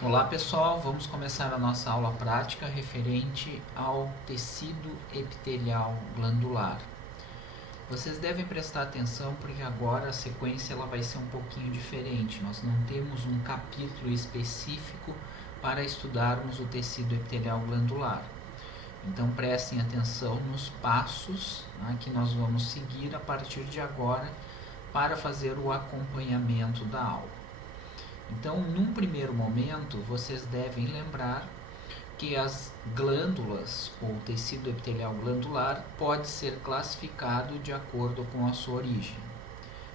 Olá pessoal, vamos começar a nossa aula prática referente ao tecido epitelial glandular. Vocês devem prestar atenção porque agora a sequência ela vai ser um pouquinho diferente. Nós não temos um capítulo específico para estudarmos o tecido epitelial glandular. Então prestem atenção nos passos, que nós vamos seguir a partir de agora para fazer o acompanhamento da aula. Então, num primeiro momento, vocês devem lembrar que as glândulas ou tecido epitelial glandular pode ser classificado de acordo com a sua origem.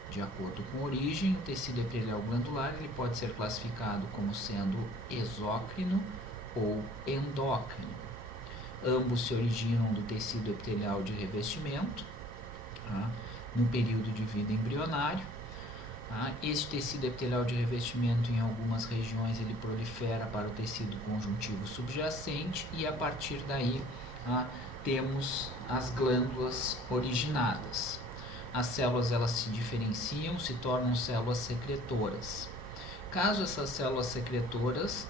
De acordo com a origem, o tecido epitelial glandular ele pode ser classificado como sendo exócrino ou endócrino. Ambos se originam do tecido epitelial de revestimento, no período de vida embrionário. Este tecido epitelial de revestimento, em algumas regiões, ele prolifera para o tecido conjuntivo subjacente e, a partir daí, temos as glândulas originadas. As células elas se diferenciam, se tornam células secretoras. Caso essas células secretoras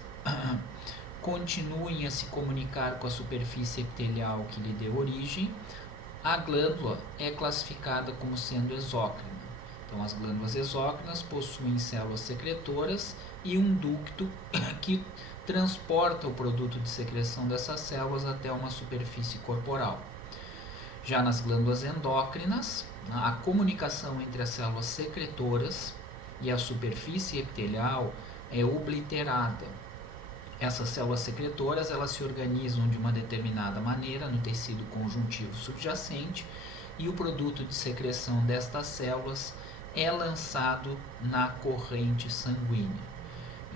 continuem a se comunicar com a superfície epitelial que lhe deu origem, a glândula é classificada como sendo exócrina. Então, as glândulas exócrinas possuem células secretoras e um ducto que transporta o produto de secreção dessas células até uma superfície corporal. Já nas glândulas endócrinas, a comunicação entre as células secretoras e a superfície epitelial é obliterada. Essas células secretoras elas se organizam de uma determinada maneira no tecido conjuntivo subjacente e o produto de secreção destas células é lançado na corrente sanguínea.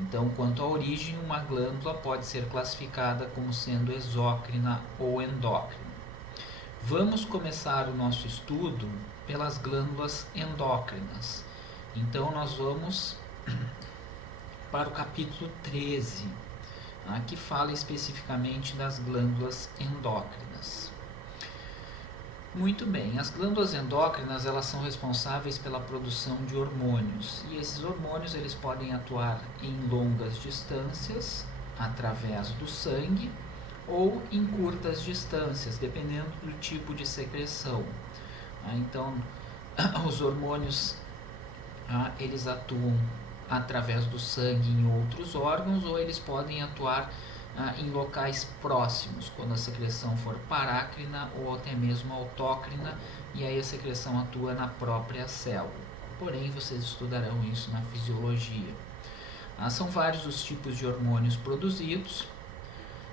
Então, quanto à origem, uma glândula pode ser classificada como sendo exócrina ou endócrina. Vamos começar o nosso estudo pelas glândulas endócrinas. Então, nós vamos para o capítulo 13, que fala especificamente das glândulas endócrinas. Muito bem, as glândulas endócrinas elas são responsáveis pela produção de hormônios e esses hormônios eles podem atuar em longas distâncias através do sangue ou em curtas distâncias, dependendo do tipo de secreção. Então, os hormônios eles atuam através do sangue em outros órgãos ou eles podem atuar em locais próximos, quando a secreção for parácrina ou até mesmo autócrina, e aí a secreção atua na própria célula. Porém, vocês estudarão isso na fisiologia. São vários os tipos de hormônios produzidos.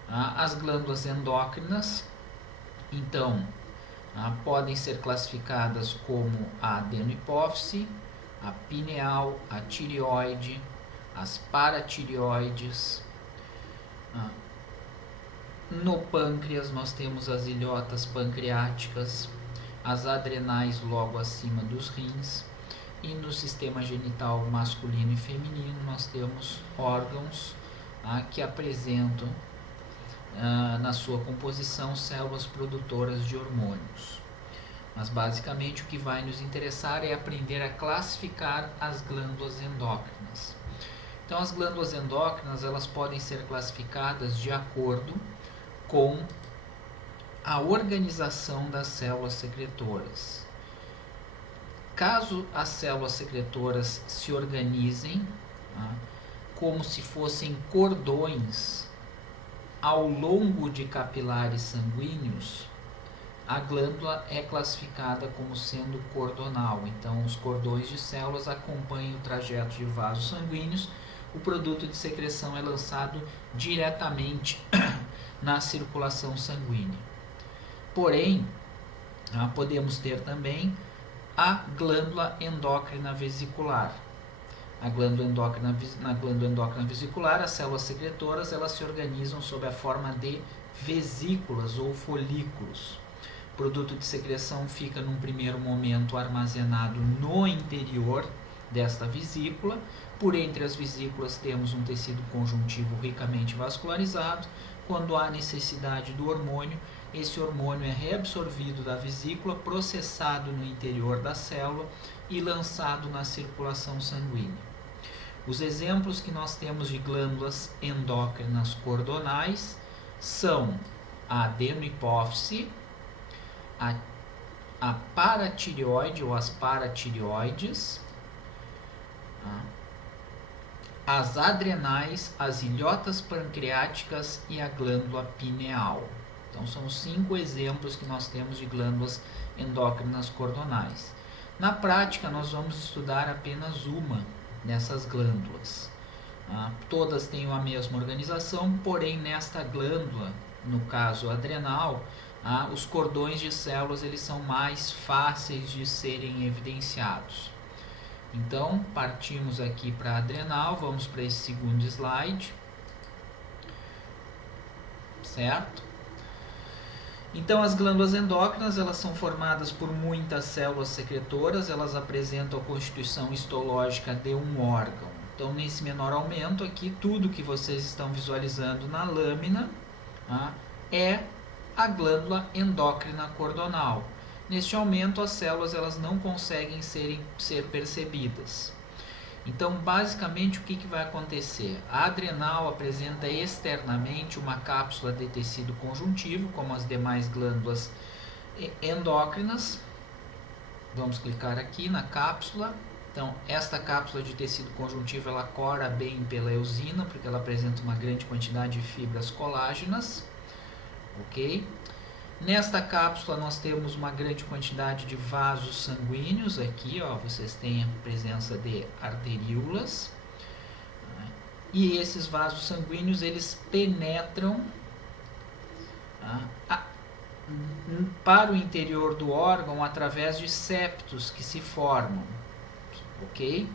As glândulas endócrinas, então, podem ser classificadas como a adenohipófise, a pineal, a tireoide, as paratireoides. No pâncreas nós temos as ilhotas pancreáticas, as adrenais logo acima dos rins, e no sistema genital masculino e feminino nós temos órgãos que apresentam na sua composição células produtoras de hormônios. Mas basicamente o que vai nos interessar é aprender a classificar as glândulas endócrinas. Então, as glândulas endócrinas elas podem ser classificadas de acordo com a organização das células secretoras. Caso as células secretoras se organizem como se fossem cordões ao longo de capilares sanguíneos, a glândula é classificada como sendo cordonal. Então, os cordões de células acompanham o trajeto de vasos sanguíneos. O produto de secreção é lançado diretamente na circulação sanguínea. Porém, podemos ter também a glândula endócrina vesicular. Na glândula endócrina vesicular, as células secretoras elas se organizam sob a forma de vesículas ou folículos. O produto de secreção fica num primeiro momento armazenado no interior desta vesícula. Por entre as vesículas temos um tecido conjuntivo ricamente vascularizado. Quando há necessidade do hormônio, esse hormônio é reabsorvido da vesícula, processado no interior da célula e lançado na circulação sanguínea. Os exemplos que nós temos de glândulas endócrinas cordonais são a adenohipófise, a paratireoide ou as paratireoides, as adrenais, as ilhotas pancreáticas e a glândula pineal. Então são 5 exemplos que nós temos de glândulas endócrinas cordonais. Na prática, nós vamos estudar apenas uma dessas glândulas. Todas têm a mesma organização, porém nesta glândula, no caso adrenal, os cordões de células eles são mais fáceis de serem evidenciados. Então, partimos aqui para a adrenal, vamos para esse segundo slide. Certo? Então, as glândulas endócrinas, elas são formadas por muitas células secretoras, elas apresentam a constituição histológica de um órgão. Então, nesse menor aumento aqui, tudo que vocês estão visualizando na lâmina é a glândula endócrina cordonal. Neste aumento, as células elas não conseguem ser percebidas. Então, basicamente, o que vai acontecer? A adrenal apresenta externamente uma cápsula de tecido conjuntivo, como as demais glândulas endócrinas. Vamos clicar aqui na cápsula. Então, esta cápsula de tecido conjuntivo, ela cora bem pela eosina, porque ela apresenta uma grande quantidade de fibras colágenas. Ok? Nesta cápsula nós temos uma grande quantidade de vasos sanguíneos, aqui vocês têm a presença de arteríolas, e esses vasos sanguíneos eles penetram para o interior do órgão através de septos que se formam, ok?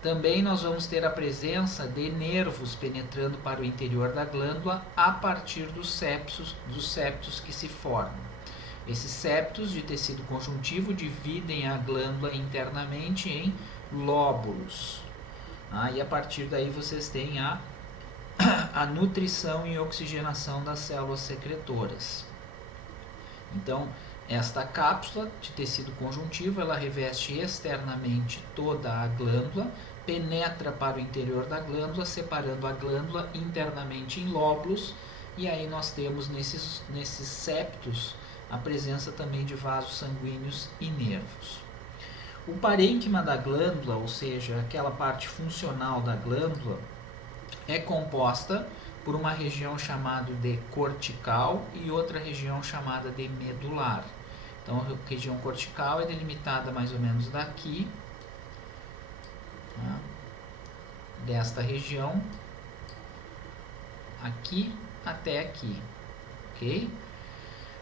Também nós vamos ter a presença de nervos penetrando para o interior da glândula a partir dos septos que se formam. Esses septos de tecido conjuntivo dividem a glândula internamente em lóbulos. E a partir daí vocês têm a nutrição e oxigenação das células secretoras. Então, esta cápsula de tecido conjuntivo, ela reveste externamente toda a glândula, penetra para o interior da glândula, separando a glândula internamente em lóbulos, e aí nós temos nesses septos a presença também de vasos sanguíneos e nervos. O parênquima da glândula, ou seja, aquela parte funcional da glândula, é composta por uma região chamada de cortical e outra região chamada de medular. Então, a região cortical é delimitada mais ou menos daqui, desta região, aqui até aqui, ok?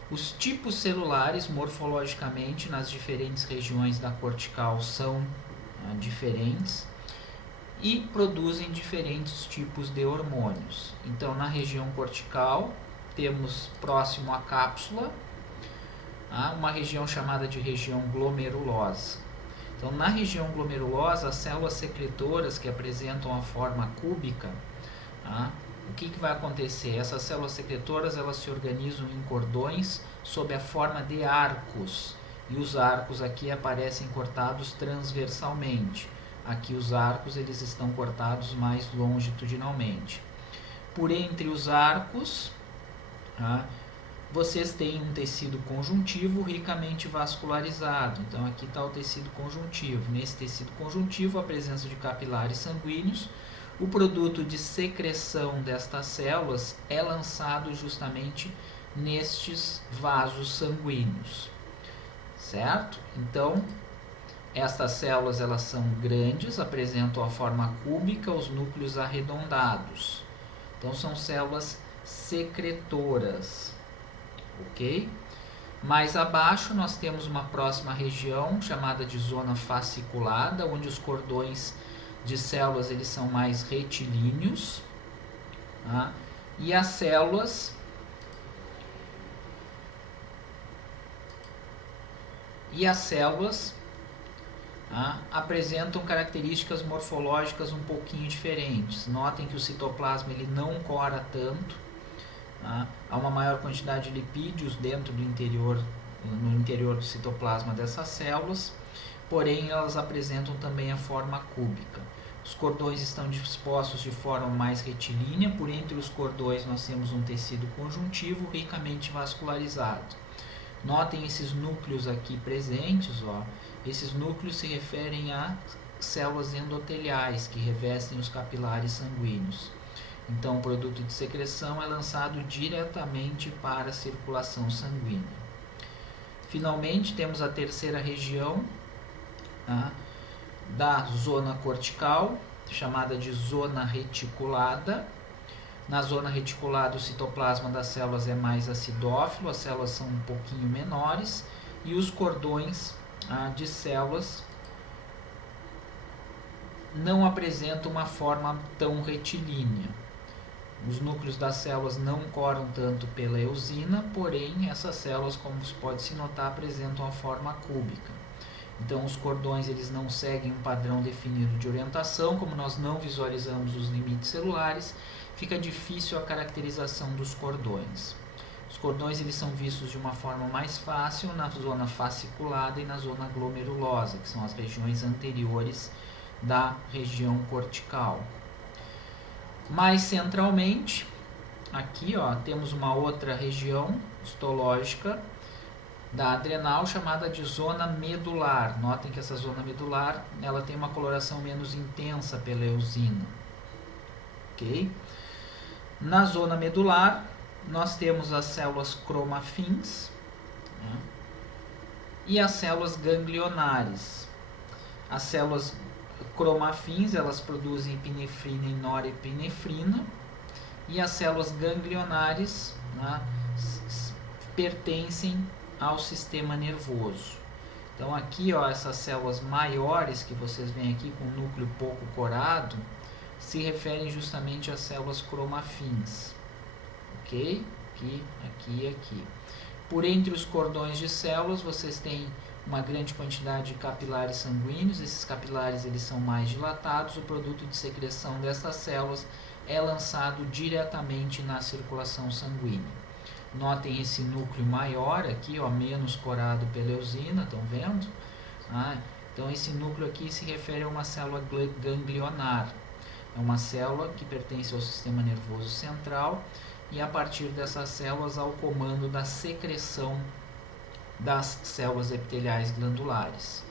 Os tipos celulares, morfologicamente, nas diferentes regiões da cortical são diferentes e produzem diferentes tipos de hormônios. Então, na região cortical, temos próximo à cápsula, uma região chamada de região glomerulosa. Então, na região glomerulosa, as células secretoras que apresentam a forma cúbica, o que vai acontecer? Essas células secretoras elas se organizam em cordões sob a forma de arcos, e os arcos aqui aparecem cortados transversalmente. Aqui os arcos eles estão cortados mais longitudinalmente. Por entre os arcos, vocês têm um tecido conjuntivo ricamente vascularizado. Então, aqui está o tecido conjuntivo. Nesse tecido conjuntivo, a presença de capilares sanguíneos. O produto de secreção destas células é lançado justamente nestes vasos sanguíneos. Certo? Então, estas células elas são grandes, apresentam a forma cúbica, os núcleos arredondados. Então, são células secretoras. Ok? Mais abaixo nós temos uma próxima região chamada de zona fasciculada, onde os cordões de células eles são mais retilíneos, e as células apresentam características morfológicas um pouquinho diferentes. Notem que o citoplasma ele não cora tanto. Há uma maior quantidade de lipídios dentro do no interior do citoplasma dessas células, porém elas apresentam também a forma cúbica. Os cordões estão dispostos de forma mais retilínea, por entre os cordões nós temos um tecido conjuntivo ricamente vascularizado. Notem esses núcleos aqui presentes, ó. Esses núcleos se referem a células endoteliais que revestem os capilares sanguíneos. Então, o produto de secreção é lançado diretamente para a circulação sanguínea. Finalmente, temos a terceira região, tá, da zona cortical, chamada de zona reticulada. Na zona reticulada, o citoplasma das células é mais acidófilo, as células são um pouquinho menores e os cordões de células não apresentam uma forma tão retilínea. Os núcleos das células não coram tanto pela eosina, porém essas células, como pode se notar, apresentam a forma cúbica. Então os cordões eles não seguem um padrão definido de orientação, como nós não visualizamos os limites celulares, fica difícil a caracterização dos cordões. Os cordões eles são vistos de uma forma mais fácil na zona fasciculada e na zona glomerulosa, que são as regiões anteriores da região cortical. Mais centralmente, aqui ó, temos uma outra região histológica da adrenal chamada de zona medular. Notem que essa zona medular ela tem uma coloração menos intensa pela eosina. Ok? Na zona medular, nós temos as células cromafins, né, e as células ganglionares. As células cromafins, elas produzem epinefrina e norepinefrina, e as células ganglionares, né, pertencem ao sistema nervoso. Então aqui, ó, essas células maiores que vocês veem aqui com núcleo pouco corado, se referem justamente às células cromafins. Ok? Aqui, aqui e aqui. Por entre os cordões de células, vocês têm uma grande quantidade de capilares sanguíneos. Esses capilares eles são mais dilatados. O produto de secreção dessas células é lançado diretamente na circulação sanguínea. Notem esse núcleo maior aqui, ó, menos corado pela eosina, estão vendo? Então esse núcleo aqui se refere a uma célula ganglionar. É uma célula que pertence ao sistema nervoso central e a partir dessas células ao comando da secreção das células epiteliais glandulares.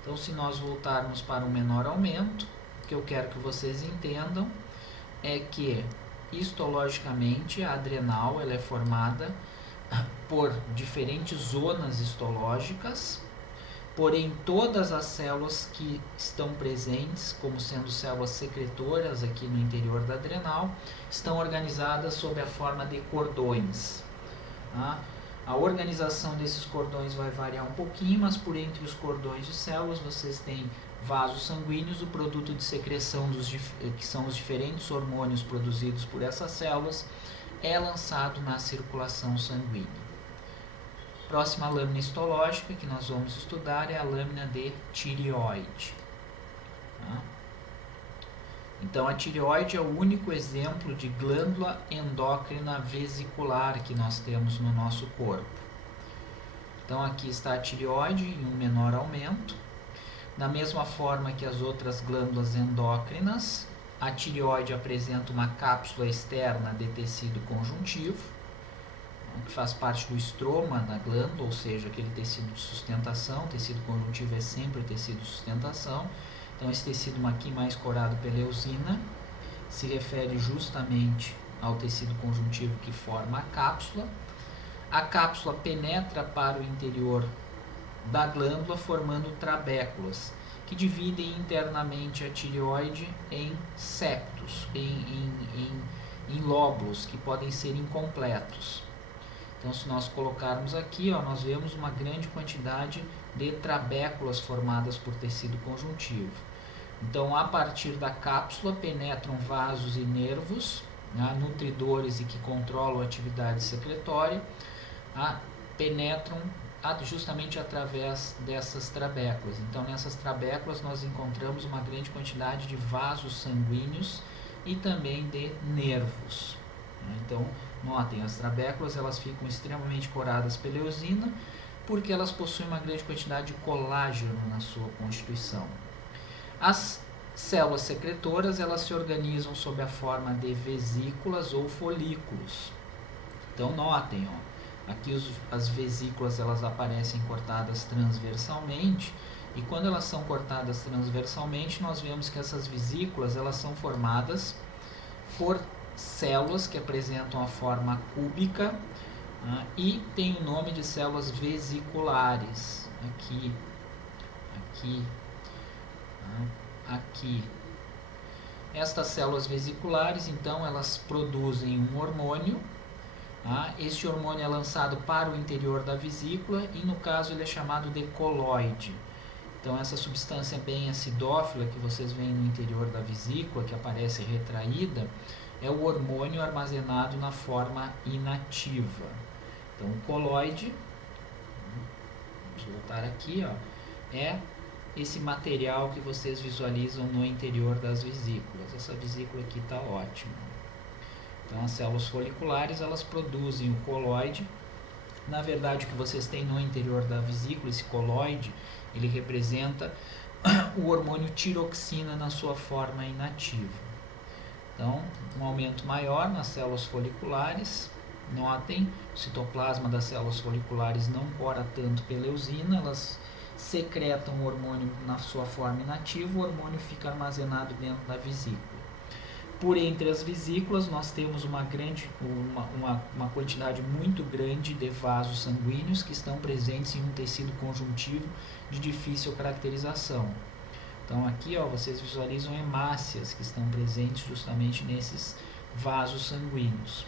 Então, se nós voltarmos para um menor aumento, o que eu quero que vocês entendam é que histologicamente a adrenal ela é formada por diferentes zonas histológicas, porém todas as células que estão presentes, como sendo células secretoras aqui no interior da adrenal, estão organizadas sob a forma de cordões. A organização desses cordões vai variar um pouquinho, mas por entre os cordões de células vocês têm vasos sanguíneos, o produto de secreção que são os diferentes hormônios produzidos por essas células, é lançado na circulação sanguínea. Próxima lâmina histológica que nós vamos estudar é a lâmina de tireoide. Então a tireoide é o único exemplo de glândula endócrina vesicular que nós temos no nosso corpo. Então aqui está a tireoide em um menor aumento. Da mesma forma que as outras glândulas endócrinas, a tireoide apresenta uma cápsula externa de tecido conjuntivo, que faz parte do estroma da glândula, ou seja, aquele tecido de sustentação. O tecido conjuntivo é sempre o tecido de sustentação. Então esse tecido aqui mais corado pela eosina se refere justamente ao tecido conjuntivo que forma a cápsula. A cápsula penetra para o interior da glândula formando trabéculas, que dividem internamente a tireoide em septos, em lóbulos, que podem ser incompletos. Então, se nós colocarmos aqui, ó, nós vemos uma grande quantidade de trabéculas formadas por tecido conjuntivo. Então, a partir da cápsula, penetram vasos e nervos, nutridores e que controlam a atividade secretória, penetram justamente através dessas trabéculas. Então, nessas trabéculas nós encontramos uma grande quantidade de vasos sanguíneos e também de nervos. Então, notem, as trabéculas elas ficam extremamente coradas pela eosina porque elas possuem uma grande quantidade de colágeno na sua constituição. As Células secretoras, elas se organizam sob a forma de vesículas ou folículos. Então notem, ó, aqui as vesículas elas aparecem cortadas transversalmente, e quando elas são cortadas transversalmente, nós vemos que essas vesículas elas são formadas por células que apresentam a forma cúbica, e tem o nome de células vesiculares. Aqui. Estas células vesiculares, então, elas produzem um hormônio. Este hormônio é lançado para o interior da vesícula e, no caso, ele é chamado de coloide. Então, essa substância bem acidófila que vocês veem no interior da vesícula, que aparece retraída, é o hormônio armazenado na forma inativa. Então, o coloide, vamos voltar aqui, ó, é esse material que vocês visualizam no interior das vesículas. Essa vesícula aqui está ótima. Então, as células foliculares, elas produzem o coloide. Na verdade, o que vocês têm no interior da vesícula, esse coloide, ele representa o hormônio tiroxina na sua forma inativa. Então, um aumento maior nas células foliculares. Notem, o citoplasma das células foliculares não cora tanto pela eosina, elas secretam o hormônio na sua forma inativa, o hormônio fica armazenado dentro da vesícula. Por entre as vesículas, nós temos uma quantidade muito grande de vasos sanguíneos que estão presentes em um tecido conjuntivo de difícil caracterização. Então, aqui, ó, vocês visualizam hemácias que estão presentes justamente nesses vasos sanguíneos.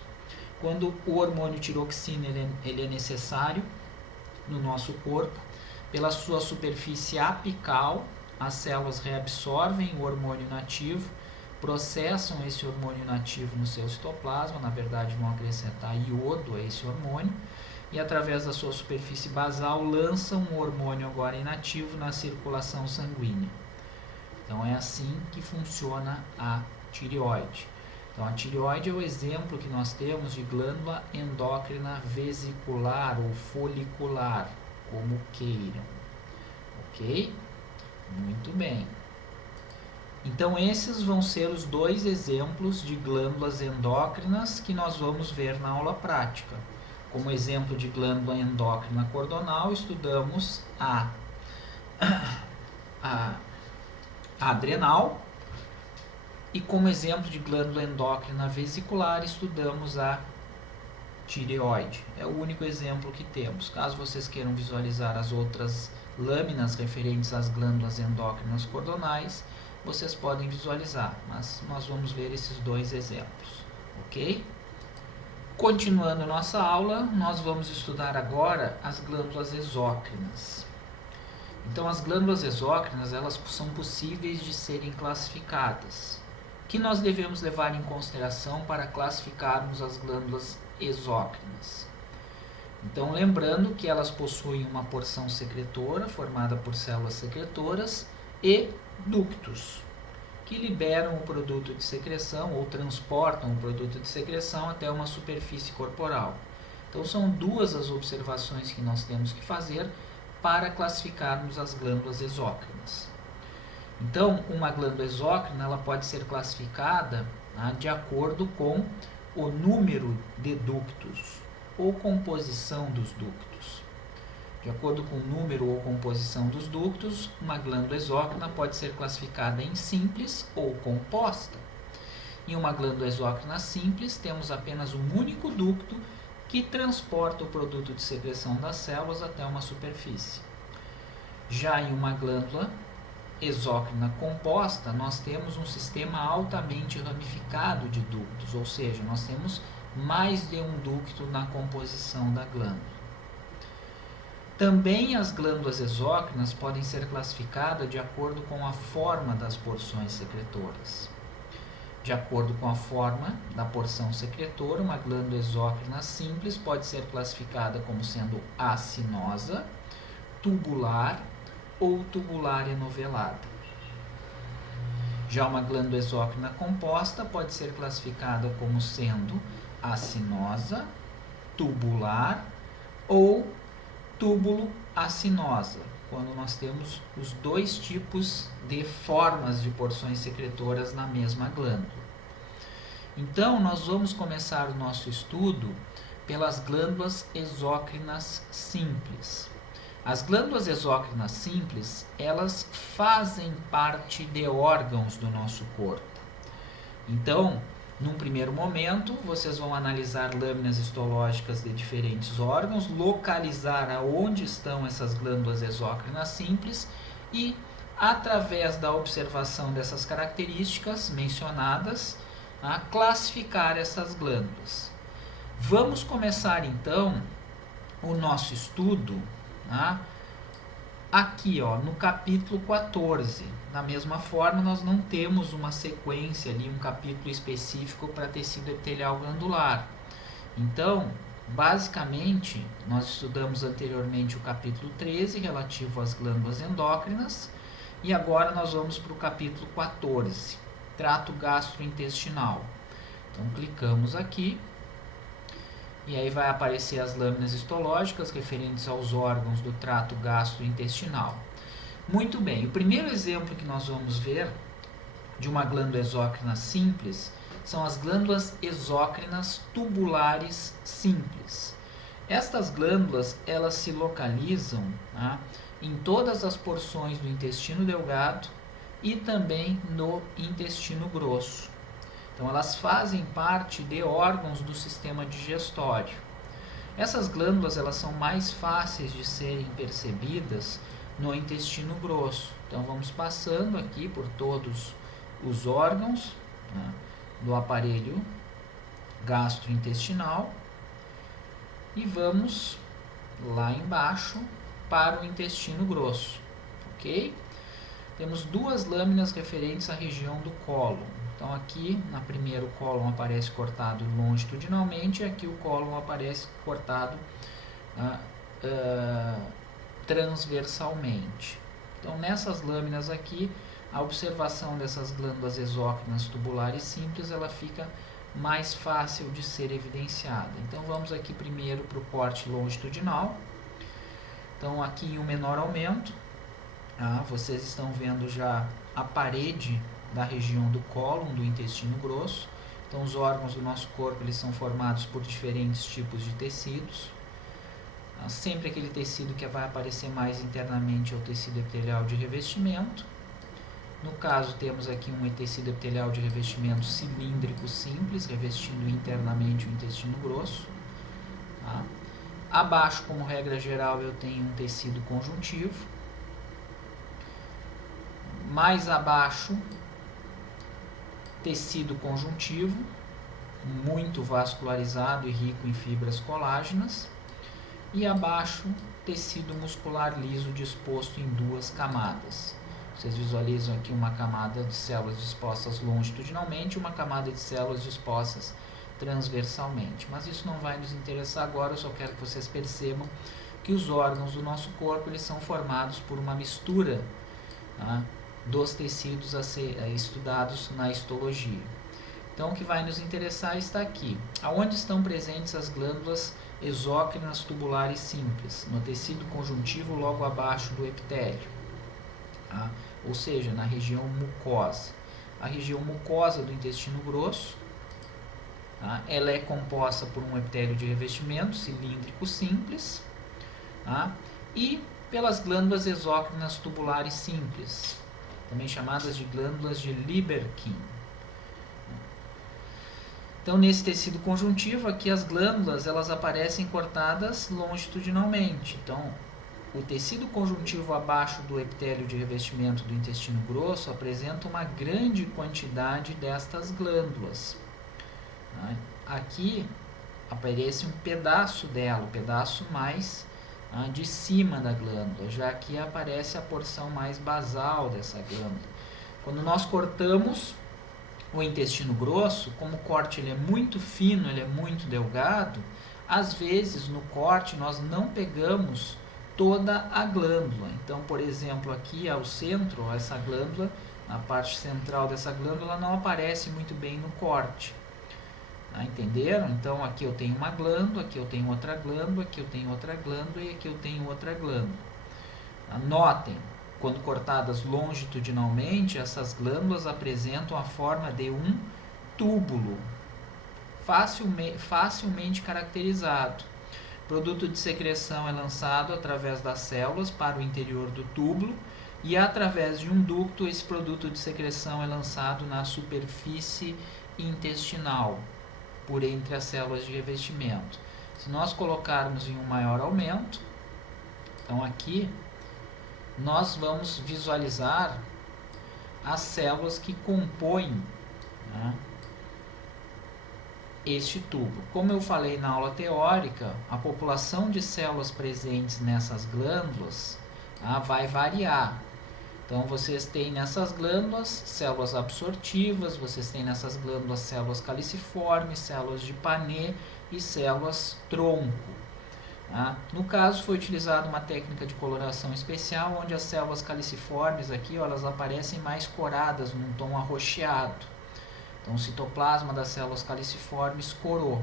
Quando o hormônio tiroxina ele é necessário no nosso corpo, pela sua superfície apical, as células reabsorvem o hormônio inativo, processam esse hormônio inativo no seu citoplasma, na verdade vão acrescentar iodo a esse hormônio, e através da sua superfície basal lançam o hormônio agora inativo na circulação sanguínea. Então é assim que funciona a tireoide. Então a tireoide é o exemplo que nós temos de glândula endócrina vesicular ou folicular, como queiram. Ok? Muito bem. Então esses vão ser os dois exemplos de glândulas endócrinas que nós vamos ver na aula prática. Como exemplo de glândula endócrina cordonal, estudamos a adrenal, e como exemplo de glândula endócrina vesicular, estudamos a tireoide. É o único exemplo que temos. Caso vocês queiram visualizar as outras lâminas referentes às glândulas endócrinas cordonais, vocês podem visualizar, mas nós vamos ver esses dois exemplos, ok? Continuando nossa aula, nós vamos estudar agora as glândulas exócrinas. Então, as glândulas exócrinas, elas são possíveis de serem classificadas. O que nós devemos levar em consideração para classificarmos as glândulas exócrinas? Então, lembrando que elas possuem uma porção secretora, formada por células secretoras, e ductos, que liberam o produto de secreção ou transportam o produto de secreção até uma superfície corporal. Então, são duas as observações que nós temos que fazer para classificarmos as glândulas exócrinas. Então, uma glândula exócrina ela pode ser classificada de acordo com o número de ductos ou composição dos ductos. De acordo com o número ou composição dos ductos, uma glândula exócrina pode ser classificada em simples ou composta. Em uma glândula exócrina simples, temos apenas um único ducto que transporta o produto de secreção das células até uma superfície. Já em uma glândula exócrina composta, nós temos um sistema altamente ramificado de ductos, ou seja, nós temos mais de um ducto na composição da glândula. Também as glândulas exócrinas podem ser classificadas de acordo com a forma das porções secretoras. De acordo com a forma da porção secretora, uma glândula exócrina simples pode ser classificada como sendo acinosa, tubular ou tubular enovelada. Já uma glândula exócrina composta pode ser classificada como sendo acinosa, tubular ou túbulo acinosa, quando nós temos os dois tipos de formas de porções secretoras na mesma glândula. Então, nós vamos começar o nosso estudo pelas glândulas exócrinas simples. As glândulas exócrinas simples, elas fazem parte de órgãos do nosso corpo. Então, num primeiro momento, vocês vão analisar lâminas histológicas de diferentes órgãos, localizar aonde estão essas glândulas exócrinas simples e, através da observação dessas características mencionadas, classificar essas glândulas. Vamos começar então o nosso estudo aqui no capítulo 14. Da mesma forma, nós não temos uma sequência ali, um capítulo específico para tecido epitelial glandular. Então, basicamente, nós estudamos anteriormente o capítulo 13, relativo às glândulas endócrinas, e agora nós vamos para o capítulo 14, trato gastrointestinal. Então, clicamos aqui, e aí vai aparecer as lâminas histológicas referentes aos órgãos do trato gastrointestinal. Muito bem, o primeiro exemplo que nós vamos ver de uma glândula exócrina simples são as glândulas exócrinas tubulares simples. Estas glândulas, elas se localizam em todas as porções do intestino delgado e também no intestino grosso. Então, elas fazem parte de órgãos do sistema digestório. Essas glândulas, elas são mais fáceis de serem percebidas no intestino grosso. Então, vamos passando aqui por todos os órgãos do aparelho gastrointestinal e vamos lá embaixo para o intestino grosso, ok? Temos duas lâminas referentes à região do cólon. Então, aqui, na primeira, o cólon aparece cortado longitudinalmente e aqui o cólon aparece cortado transversalmente. Então, nessas lâminas aqui, a observação dessas glândulas exócrinas tubulares simples, ela fica mais fácil de ser evidenciada. Então, vamos aqui primeiro para o corte longitudinal. Então, aqui em um menor aumento, vocês estão vendo já a parede da região do cólon, do intestino grosso. Então, os órgãos do nosso corpo, eles são formados por diferentes tipos de tecidos. Sempre aquele tecido que vai aparecer mais internamente é o tecido epitelial de revestimento. No caso, temos aqui um tecido epitelial de revestimento cilíndrico simples, revestindo internamente o intestino grosso. Abaixo, como regra geral, eu tenho um tecido conjuntivo. Mais abaixo, tecido conjuntivo, muito vascularizado e rico em fibras colágenas. E abaixo, tecido muscular liso disposto em duas camadas. Vocês visualizam aqui uma camada de células dispostas longitudinalmente e uma camada de células dispostas transversalmente. Mas isso não vai nos interessar agora, eu só quero que vocês percebam que os órgãos do nosso corpo, eles são formados por uma mistura dos tecidos a ser estudados na histologia. Então, o que vai nos interessar está aqui. Aonde estão presentes as glândulas exócrinas tubulares simples? No tecido conjuntivo, logo abaixo do epitélio. Ou seja, na região mucosa. A região mucosa do intestino grosso, ela é composta por um epitélio de revestimento cilíndrico simples, e pelas glândulas exócrinas tubulares simples, também chamadas de glândulas de Lieberkühn. Então, nesse tecido conjuntivo, aqui as glândulas, elas aparecem cortadas longitudinalmente. Então, o tecido conjuntivo abaixo do epitélio de revestimento do intestino grosso apresenta uma grande quantidade destas glândulas. Aqui aparece um pedaço dela, o pedaço mais de cima da glândula, já aqui aparece a porção mais basal dessa glândula. Quando nós cortamos o intestino grosso, como o corte ele é muito fino, ele é muito delgado, às vezes no corte nós não pegamos toda a glândula. Então, por exemplo, aqui ao centro, essa glândula, na parte central dessa glândula, ela não aparece muito bem no corte. Entenderam? Então, aqui eu tenho uma glândula, aqui eu tenho outra glândula, aqui eu tenho outra glândula e aqui eu tenho outra glândula. Notem, quando cortadas longitudinalmente, essas glândulas apresentam a forma de um túbulo, facilmente caracterizado. O produto de secreção é lançado através das células para o interior do túbulo e através de um ducto esse produto de secreção é lançado na superfície intestinal, por entre as células de revestimento. Se nós colocarmos em um maior aumento, então aqui nós vamos visualizar as células que compõem, né, este tubo. Como eu falei na aula teórica, a população de células presentes nessas glândulas vai variar. Então, vocês têm nessas glândulas células absortivas, vocês têm nessas glândulas células caliciformes, células de Panet e células tronco. No caso, foi utilizada uma técnica de coloração especial, onde as células caliciformes aqui, elas aparecem mais coradas, num tom arroxeado. Então, o citoplasma das células caliciformes corou.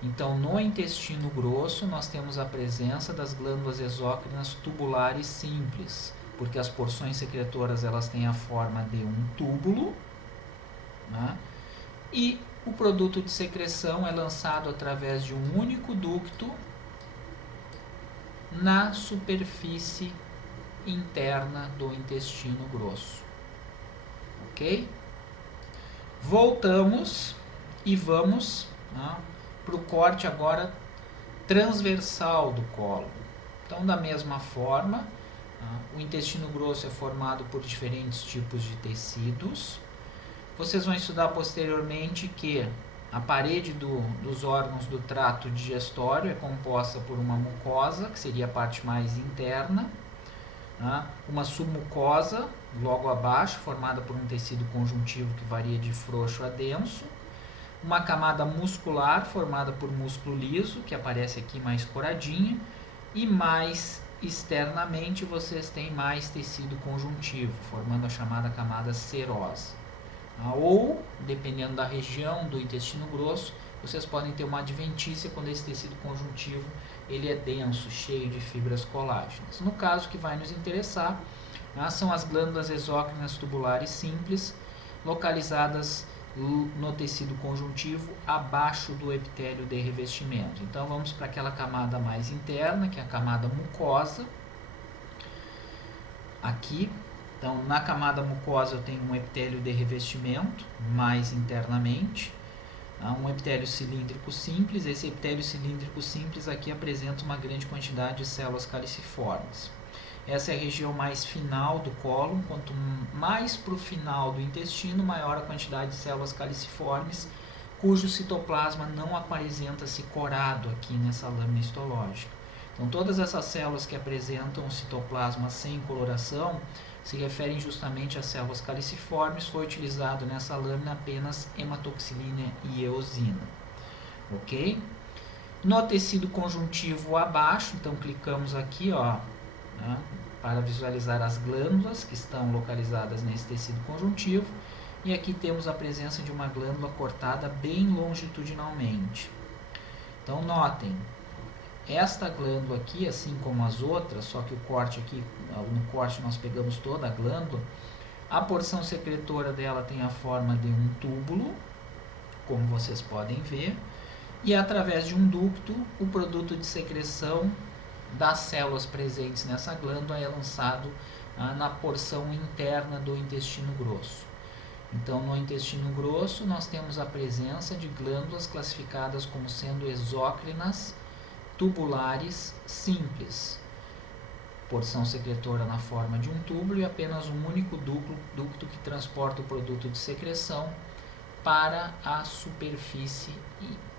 Então, no intestino grosso, nós temos a presença das glândulas exócrinas tubulares simples, porque as porções secretoras elas têm a forma de um túbulo, né? E o produto de secreção é lançado através de um único ducto na superfície interna do intestino grosso. Ok? Voltamos e vamos, né, para o corte agora transversal do cólon. Então, da mesma forma, o intestino grosso é formado por diferentes tipos de tecidos. Vocês vão estudar posteriormente que a parede dos órgãos do trato digestório é composta por uma mucosa, que seria a parte mais interna, uma submucosa, logo abaixo, formada por um tecido conjuntivo que varia de frouxo a denso, uma camada muscular, formada por músculo liso, que aparece aqui mais coradinha, e mais externamente vocês têm mais tecido conjuntivo, formando a chamada camada serosa. Ou, dependendo da região do intestino grosso, vocês podem ter uma adventícia quando esse tecido conjuntivo ele é denso, cheio de fibras colágenas. No caso que vai nos interessar, são as glândulas exócrinas tubulares simples, localizadas no tecido conjuntivo abaixo do epitélio de revestimento. Então vamos para aquela camada mais interna, que é a camada mucosa. Aqui, então na camada mucosa eu tenho um epitélio de revestimento mais internamente, um epitélio cilíndrico simples. Esse epitélio cilíndrico simples aqui apresenta uma grande quantidade de células caliciformes. Essa é a região mais final do cólon. Quanto mais para o final do intestino, maior a quantidade de células caliciformes, cujo citoplasma não apresenta-se corado aqui nessa lâmina histológica. Então, todas essas células que apresentam o citoplasma sem coloração se referem justamente às células caliciformes. Foi utilizado nessa lâmina apenas hematoxilina e eosina. Ok? No tecido conjuntivo abaixo, então clicamos aqui, para visualizar as glândulas que estão localizadas nesse tecido conjuntivo, e aqui temos a presença de uma glândula cortada bem longitudinalmente. Então notem, esta glândula aqui, assim como as outras, só que o corte aqui, no corte nós pegamos toda a glândula, a porção secretora dela tem a forma de um túbulo, como vocês podem ver, e através de um ducto, o produto de secreção das células presentes nessa glândula é lançado na porção interna do intestino grosso. Então, no intestino grosso, nós temos a presença de glândulas classificadas como sendo exócrinas tubulares simples. Porção secretora na forma de um túbulo e apenas um único ducto que transporta o produto de secreção para a superfície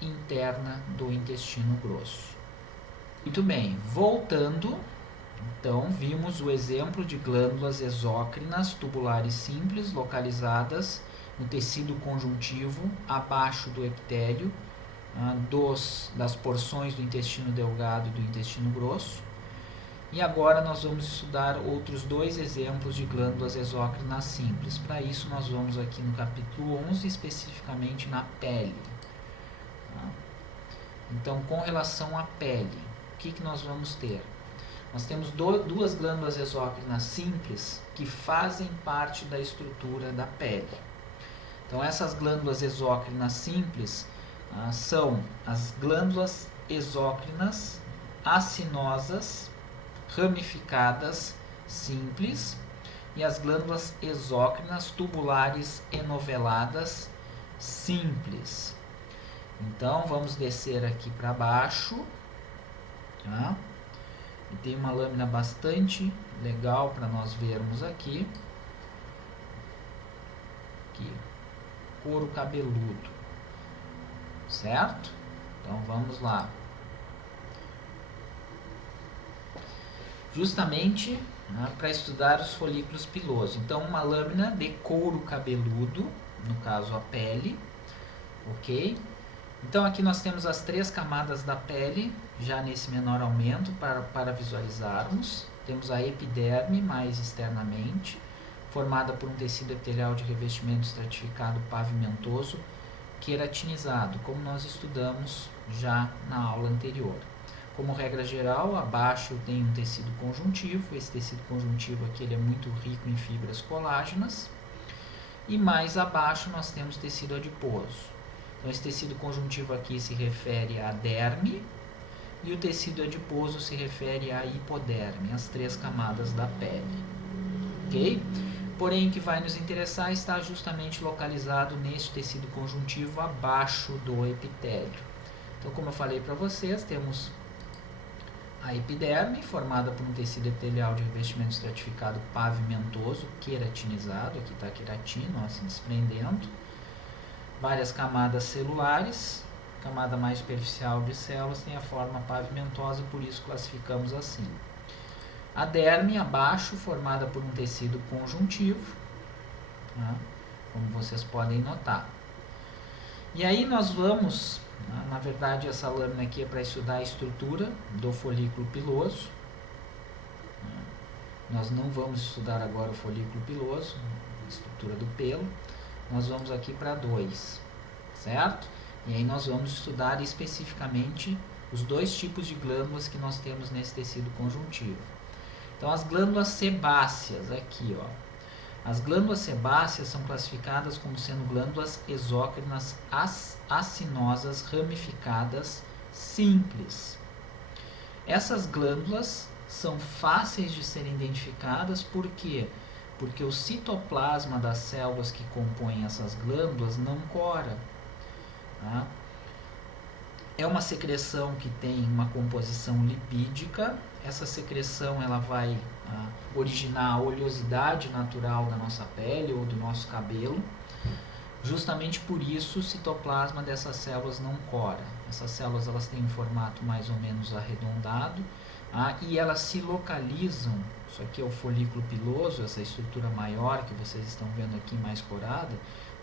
interna do intestino grosso. Muito bem, voltando, então vimos o exemplo de glândulas exócrinas tubulares simples localizadas no tecido conjuntivo abaixo do epitélio das porções do intestino delgado e do intestino grosso. E agora nós vamos estudar outros dois exemplos de glândulas exócrinas simples. Para isso nós vamos aqui no capítulo 11, especificamente na pele. Então, com relação à pele, o que nós vamos ter? nós temos duas glândulas exócrinas simples que fazem parte da estrutura da pele. Então, essas glândulas exócrinas simples são as glândulas exócrinas acinosas ramificadas simples e as glândulas exócrinas tubulares enoveladas simples. Então, vamos descer aqui para baixo, tá? E tem uma lâmina bastante legal para nós vermos aqui. Couro cabeludo, certo? Então, vamos lá. Justamente para estudar os folículos pilosos. Então, uma lâmina de couro cabeludo, no caso a pele, ok? Então, aqui nós temos as 3 camadas da pele, já nesse menor aumento, para visualizarmos. Temos a epiderme, mais externamente, formada por um tecido epitelial de revestimento estratificado pavimentoso, queratinizado, como nós estudamos já na aula anterior. Como regra geral, abaixo tem um tecido conjuntivo. Esse tecido conjuntivo aqui ele é muito rico em fibras colágenas. E mais abaixo nós temos tecido adiposo. Então, esse tecido conjuntivo aqui se refere à derme e o tecido adiposo se refere à hipoderme, as 3 camadas da pele. Ok? Porém, o que vai nos interessar está justamente localizado neste tecido conjuntivo abaixo do epitélio. Então, como eu falei para vocês, temos a epiderme, formada por um tecido epitelial de revestimento estratificado pavimentoso, queratinizado, aqui está a queratina, se desprendendo. Várias camadas celulares, camada mais superficial de células tem a forma pavimentosa, por isso classificamos assim. A derme abaixo, formada por um tecido conjuntivo, tá? Como vocês podem notar. E aí nós vamos, na verdade essa lâmina aqui é para estudar a estrutura do folículo piloso. Nós não vamos estudar agora o folículo piloso, a estrutura do pelo. Nós vamos aqui para 2, certo? E aí nós vamos estudar especificamente os 2 tipos de glândulas que nós temos nesse tecido conjuntivo. Então, as glândulas sebáceas, aqui, ó. As glândulas sebáceas são classificadas como sendo glândulas exócrinas acinosas ramificadas simples. Essas glândulas são fáceis de serem identificadas, por quê? Porque o citoplasma das células que compõem essas glândulas não cora. Tá? É uma secreção que tem uma composição lipídica. Essa secreção ela vai originar a oleosidade natural da nossa pele ou do nosso cabelo. Justamente por isso o citoplasma dessas células não cora. Essas células elas têm um formato mais ou menos arredondado, e elas se localizam. Isso aqui é o folículo piloso, essa estrutura maior que vocês estão vendo aqui mais corada.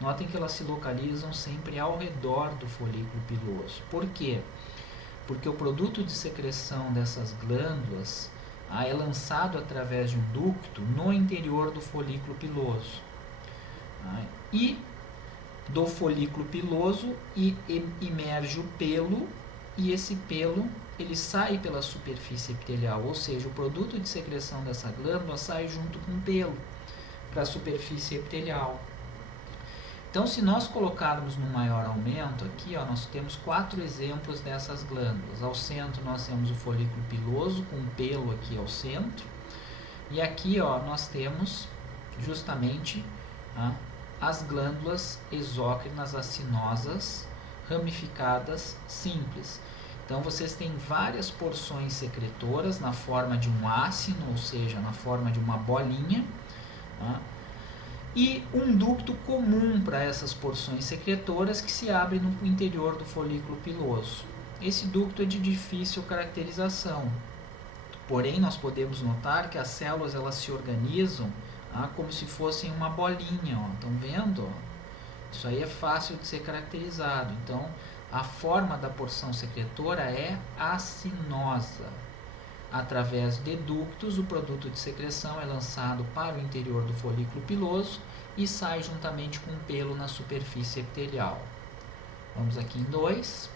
Notem que elas se localizam sempre ao redor do folículo piloso. Por quê? Porque o produto de secreção dessas glândulas é lançado através de um ducto no interior do folículo piloso. E do folículo piloso emerge o pelo, e esse pelo ele sai pela superfície epitelial, ou seja, o produto de secreção dessa glândula sai junto com o pelo para a superfície epitelial. Então, se nós colocarmos no maior aumento, aqui ó, nós temos 4 exemplos dessas glândulas. Ao centro nós temos o folículo piloso, com pelo aqui ao centro. E aqui ó, nós temos justamente as glândulas exócrinas acinosas ramificadas simples. Então, vocês têm várias porções secretoras na forma de um ácino, ou seja, na forma de uma bolinha, e um ducto comum para essas porções secretoras que se abre no interior do folículo piloso. Esse ducto é de difícil caracterização, porém nós podemos notar que as células elas se organizam como se fossem uma bolinha. Estão vendo? Isso aí é fácil de ser caracterizado. Então, a forma da porção secretora é acinosa. Através de ductos, o produto de secreção é lançado para o interior do folículo piloso e sai juntamente com o pelo na superfície epitelial. Vamos aqui em 2,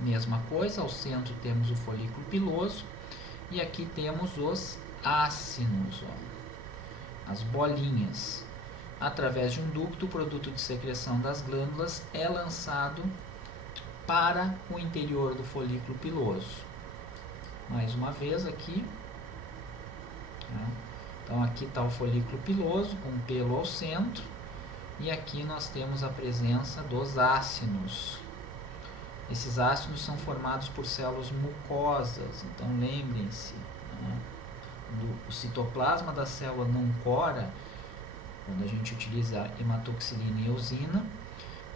mesma coisa, ao centro temos o folículo piloso E aqui temos os ácinos, ó, as bolinhas. Através de um ducto, o produto de secreção das glândulas é lançado para o interior do folículo piloso. Mais uma vez aqui. Tá? Então aqui está o folículo piloso com o pelo ao centro. E aqui nós temos a presença dos ácinos. Esses ácinos são formados por células mucosas. Então lembrem-se, né, do citoplasma da célula não cora, quando a gente utiliza a hematoxilina e eosina,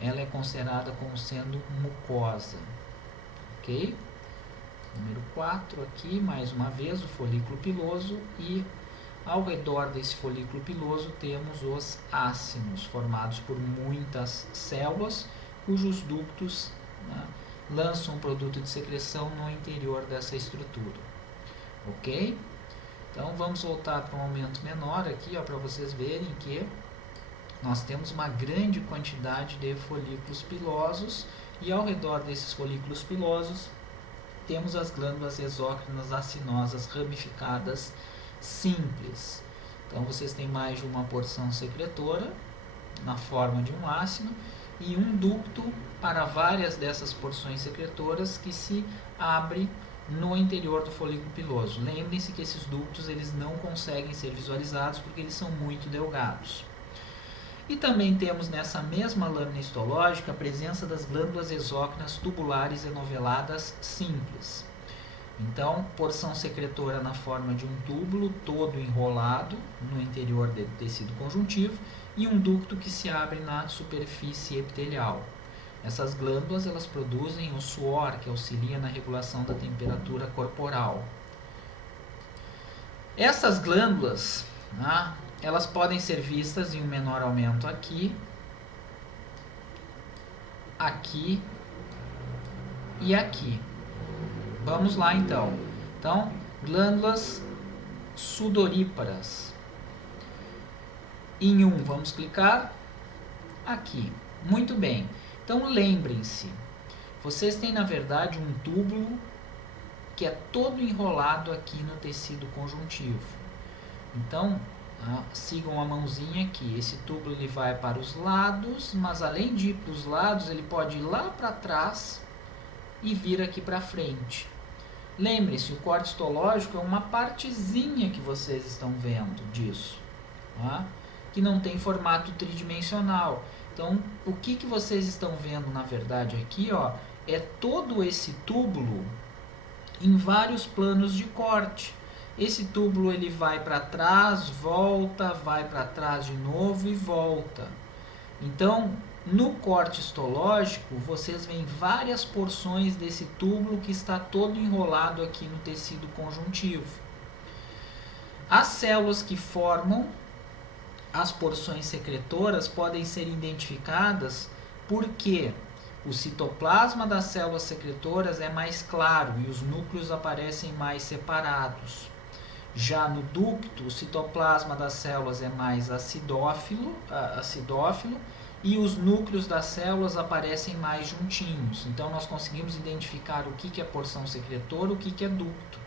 ela é considerada como sendo mucosa. Ok? Número 4 aqui, mais uma vez, o folículo piloso, e ao redor desse folículo piloso temos os ácinos, formados por muitas células, cujos ductos, né, lançam um produto de secreção no interior dessa estrutura. Ok? Então vamos voltar para um aumento menor aqui, para vocês verem que nós temos uma grande quantidade de folículos pilosos, e ao redor desses folículos pilosos temos as glândulas exócrinas acinosas ramificadas simples. Então vocês têm mais de uma porção secretora na forma de um ácino e um ducto para várias dessas porções secretoras que se abre no interior do folículo piloso. Lembrem-se que esses ductos eles não conseguem ser visualizados porque eles são muito delgados. E também temos nessa mesma lâmina histológica a presença das glândulas exócrinas tubulares enoveladas simples. Então, porção secretora na forma de um túbulo todo enrolado no interior do tecido conjuntivo e um ducto que se abre na superfície epitelial. Essas glândulas elas produzem o suor que auxilia na regulação da temperatura corporal. Essas glândulas, né, elas podem ser vistas em um menor aumento aqui, aqui e aqui. Vamos lá então. Então, glândulas sudoríparas. Em um, vamos clicar aqui. Muito bem. Então, lembrem-se, vocês têm na verdade um túbulo que é todo enrolado aqui no tecido conjuntivo. Então, sigam a mãozinha aqui. Esse túbulo ele vai para os lados, mas além de ir para os lados, ele pode ir lá para trás e vir aqui para frente. Lembre-se, o corte histológico é uma partezinha que vocês estão vendo disso, tá? Que não tem formato tridimensional. Então, o que vocês estão vendo na verdade aqui, é todo esse túbulo em vários planos de corte. Esse túbulo ele vai para trás, volta, vai para trás de novo e volta. Então, no corte histológico, vocês veem várias porções desse túbulo que está todo enrolado aqui no tecido conjuntivo. As células que formam as porções secretoras podem ser identificadas porque o citoplasma das células secretoras é mais claro e os núcleos aparecem mais separados. Já no ducto, o citoplasma das células é mais acidófilo e os núcleos das células aparecem mais juntinhos. Então, nós conseguimos identificar o que é porção secretora, o que é ducto.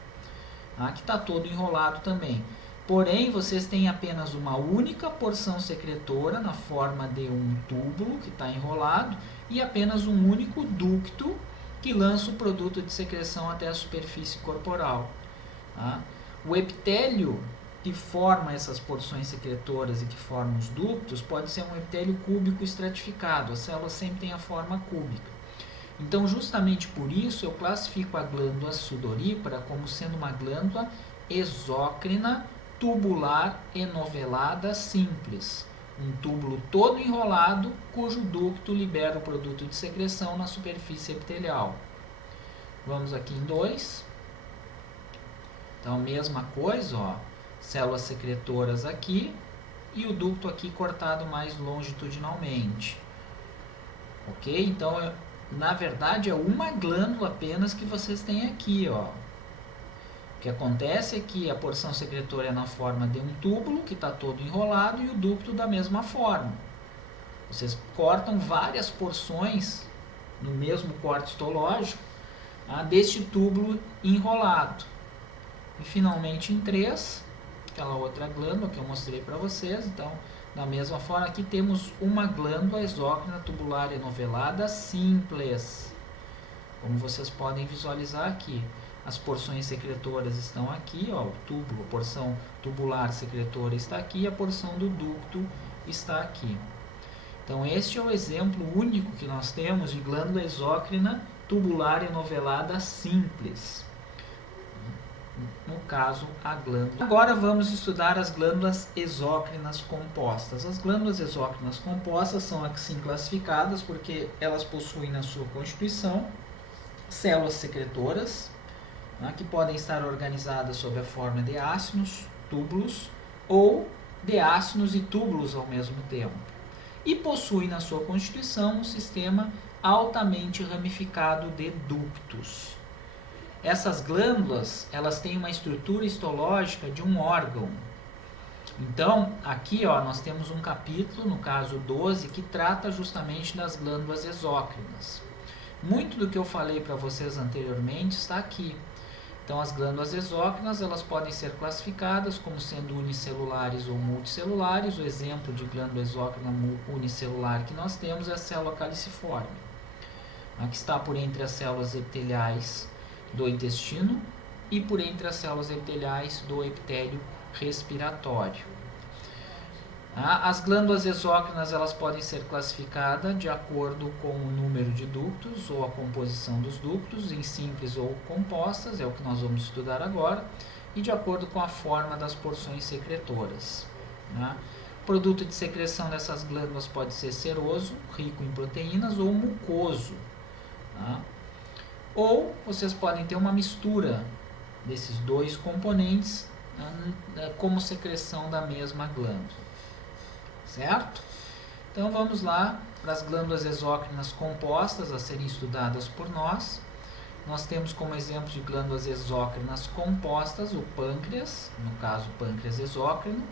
Aqui está todo enrolado também. Porém, vocês têm apenas uma única porção secretora na forma de um túbulo que está enrolado e apenas um único ducto que lança o produto de secreção até a superfície corporal. Tá? O epitélio que forma essas porções secretoras e que forma os ductos pode ser um epitélio cúbico estratificado. A célula sempre tem a forma cúbica. Então, justamente por isso, eu classifico a glândula sudorípara como sendo uma glândula exócrina tubular enovelada simples. Um túbulo todo enrolado, cujo ducto libera o produto de secreção na superfície epitelial. Vamos aqui em 2. Então, mesma coisa, células secretoras aqui e o ducto aqui cortado mais longitudinalmente. Ok? Então, na verdade, é uma glândula apenas que vocês têm aqui, O que acontece é que a porção secretora é na forma de um túbulo que está todo enrolado e o ducto da mesma forma. Vocês cortam várias porções no mesmo corte histológico deste túbulo enrolado. E finalmente em 3, aquela outra glândula que eu mostrei para vocês. Então, da mesma forma, aqui temos uma glândula exócrina tubular enovelada simples. Como vocês podem visualizar aqui, as porções secretoras estão aqui, ó, o túbulo, a porção tubular secretora está aqui e a porção do ducto está aqui. Então, este é o exemplo único que nós temos de glândula exócrina tubular enovelada simples. No caso, a glândula. Agora vamos estudar as glândulas exócrinas compostas. As glândulas exócrinas compostas são assim classificadas porque elas possuem na sua constituição células secretoras, né, que podem estar organizadas sob a forma de ácinos, túbulos ou de ácinos e túbulos ao mesmo tempo. E possui na sua constituição um sistema altamente ramificado de ductos. Essas glândulas, elas têm uma estrutura histológica de um órgão. Então, aqui ó, nós temos um capítulo, no caso 12, que trata justamente das glândulas exócrinas. Muito do que eu falei para vocês anteriormente está aqui. Então, as glândulas exócrinas, elas podem ser classificadas como sendo unicelulares ou multicelulares. O exemplo de glândula exócrina unicelular que nós temos é a célula caliciforme, que está por entre as células epiteliais do intestino e por entre as células epiteliais do epitélio respiratório. As glândulas exócrinas, elas podem ser classificadas de acordo com o número de ductos ou a composição dos ductos, em simples ou compostas, é o que nós vamos estudar agora, e de acordo com a forma das porções secretoras. O produto de secreção dessas glândulas pode ser seroso, rico em proteínas, ou mucoso. Ou vocês podem ter uma mistura desses dois componentes como secreção da mesma glândula. Certo? Então vamos lá para as glândulas exócrinas compostas a serem estudadas por nós. Nós temos como exemplo de glândulas exócrinas compostas o pâncreas, no caso pâncreas exócrino,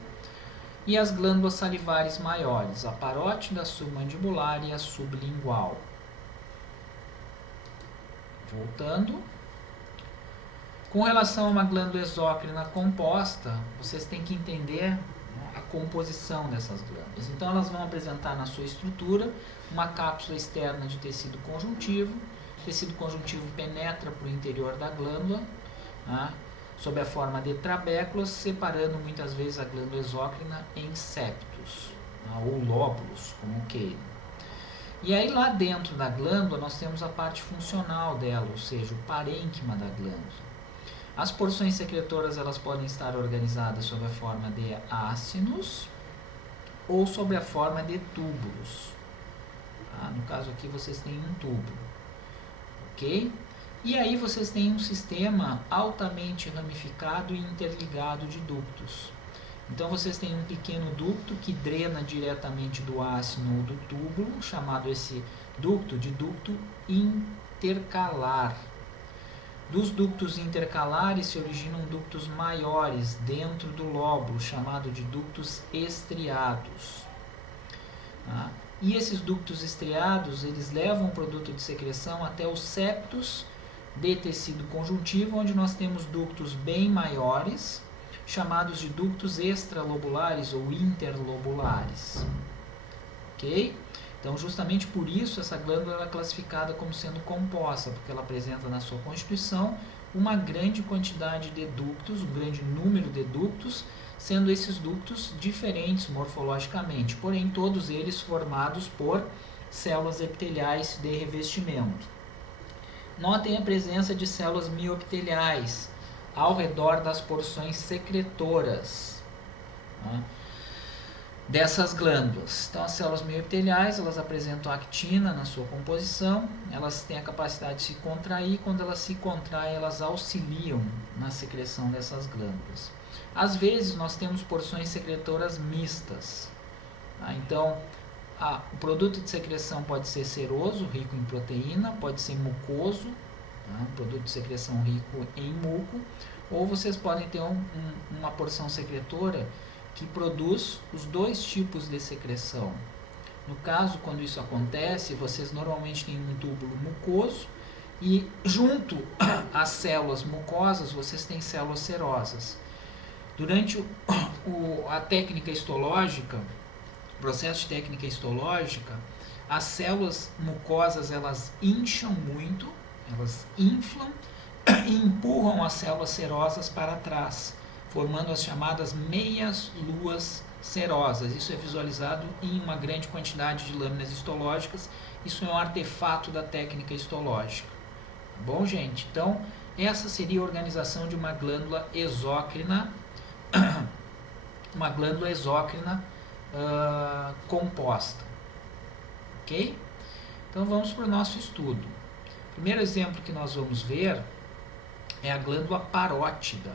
e as glândulas salivares maiores, a parótida, a submandibular e a sublingual. Voltando. Com relação a uma glândula exócrina composta, vocês têm que entender a composição dessas glândulas. Então, elas vão apresentar na sua estrutura uma cápsula externa de tecido conjuntivo. O tecido conjuntivo penetra por interior da glândula, sob a forma de trabéculas, separando muitas vezes a glândula exócrina em septos, ou lóbulos, como queiram. E aí, lá dentro da glândula, nós temos a parte funcional dela, ou seja, o parênquima da glândula. As porções secretoras, elas podem estar organizadas sob a forma de ácinos ou sob a forma de túbulos. No caso aqui vocês têm um túbulo, ok? E aí vocês têm um sistema altamente ramificado e interligado de ductos. Então vocês têm um pequeno ducto que drena diretamente do ácino ou do túbulo, chamado esse ducto de ducto intercalar. Dos ductos intercalares se originam ductos maiores dentro do lóbulo, chamado de ductos estriados. E esses ductos estriados, eles levam o produto de secreção até os septos de tecido conjuntivo, onde nós temos ductos bem maiores, chamados de ductos extralobulares ou interlobulares. Ok? Então, justamente por isso, essa glândula é classificada como sendo composta, porque ela apresenta na sua constituição uma grande quantidade de ductos, um grande número de ductos, sendo esses ductos diferentes morfologicamente, porém todos eles formados por células epiteliais de revestimento. Notem a presença de células miopiteliais ao redor das porções secretoras dessas glândulas. Então, as células miopiteliais, elas apresentam actina na sua composição, elas têm a capacidade de se contrair, quando elas se contraem, elas auxiliam na secreção dessas glândulas. Às vezes, nós temos porções secretoras mistas. Então, o produto de secreção pode ser seroso, rico em proteína, pode ser mucoso, produto de secreção rico em muco, ou vocês podem ter uma porção secretora que produz os dois tipos de secreção. No caso, quando isso acontece, vocês normalmente têm um túbulo mucoso E junto às células mucosas, vocês têm células serosas. Durante a técnica histológica, o processo de técnica histológica, as células mucosas elas incham muito, elas inflam e empurram as células serosas para trás, formando as chamadas meias luas serosas. Isso é visualizado em uma grande quantidade de lâminas histológicas. Isso é um artefato da técnica histológica. Tá bom, gente? Então, essa seria a organização de uma glândula exócrina, composta. Ok? Então, vamos para o nosso estudo. O primeiro exemplo que nós vamos ver é a glândula parótida.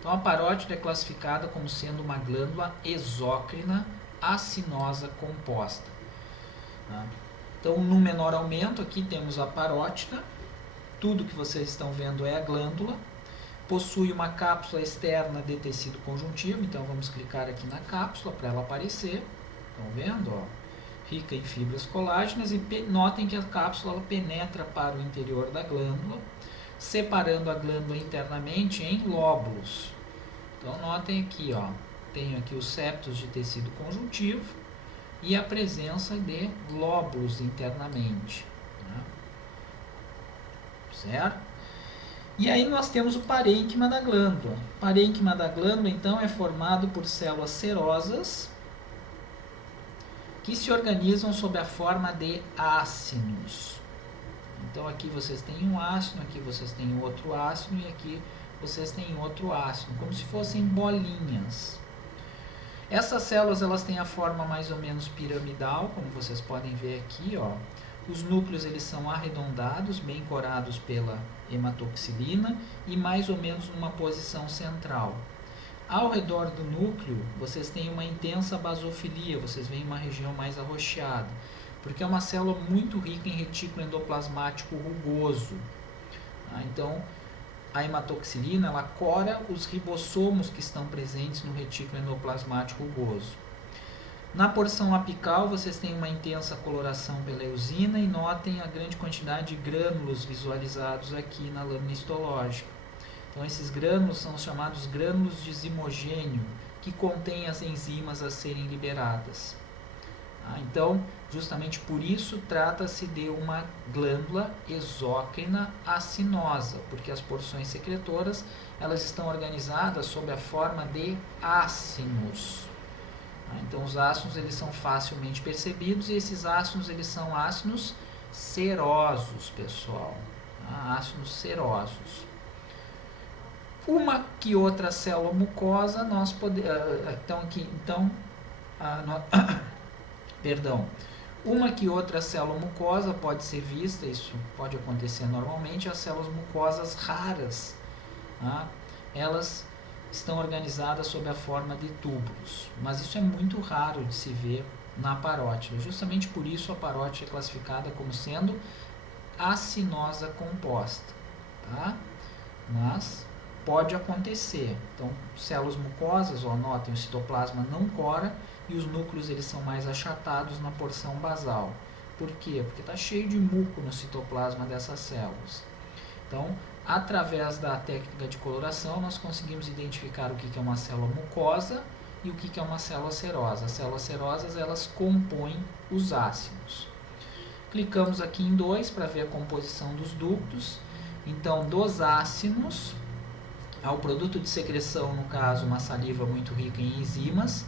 Então, a parótida é classificada como sendo uma glândula exócrina acinosa composta. Tá? Então, no menor aumento, aqui temos a parótida. Tudo que vocês estão vendo é a glândula. Possui uma cápsula externa de tecido conjuntivo. Então, vamos clicar aqui na cápsula para ela aparecer. Estão vendo? Ó? Rica em fibras colágenas. E notem que a cápsula ela penetra para o interior da glândula, separando a glândula internamente em lóbulos. Então, notem aqui, ó, tenho aqui os septos de tecido conjuntivo e a presença de lóbulos internamente. Né? Certo? E aí nós temos o parênquima da glândula. O parênquima da glândula, então, é formado por células serosas que se organizam sob a forma de ácinos. Então, aqui vocês têm um ácino, aqui vocês têm outro ácino e aqui vocês têm outro ácino, como se fossem bolinhas. Essas células elas têm a forma mais ou menos piramidal, como vocês podem ver aqui, ó. Os núcleos eles são arredondados, bem corados pela hematoxilina e mais ou menos numa posição central. Ao redor do núcleo, vocês têm uma intensa basofilia, vocês veem uma região mais arroxeada, porque é uma célula muito rica em retículo endoplasmático rugoso. Tá? Então, a hematoxilina ela cora os ribossomos que estão presentes no retículo endoplasmático rugoso. Na porção apical, vocês têm uma intensa coloração pela eosina e notem a grande quantidade de grânulos visualizados aqui na lâmina histológica. Então, esses grânulos são chamados grânulos de zimogênio, que contêm as enzimas a serem liberadas. Então, justamente por isso, trata-se de uma glândula exócrina acinosa, porque as porções secretoras elas estão organizadas sob a forma de ácinos. Então, os ácinos eles são facilmente percebidos e esses ácinos eles são ácinos serosos, pessoal. Ácinos serosos. Uma que outra célula mucosa nós podemos... Uma que outra célula mucosa pode ser vista, isso pode acontecer normalmente, as células mucosas raras. Tá? Elas estão organizadas sob a forma de túbulos, mas isso é muito raro de se ver na parótida. Justamente por isso a parótida é classificada como sendo acinosa composta. Tá? Mas pode acontecer. Então, células mucosas, ó, notem, o citoplasma não cora e os núcleos eles são mais achatados na porção basal. Por quê? Porque está cheio de muco no citoplasma dessas células. Então, através da técnica de coloração, nós conseguimos identificar o que é uma célula mucosa e o que é uma célula serosa. As células serosas elas compõem os ácinos. Clicamos aqui em 2 para ver a composição dos ductos. Então, dos ácinos, ao produto de secreção, no caso, uma saliva muito rica em enzimas,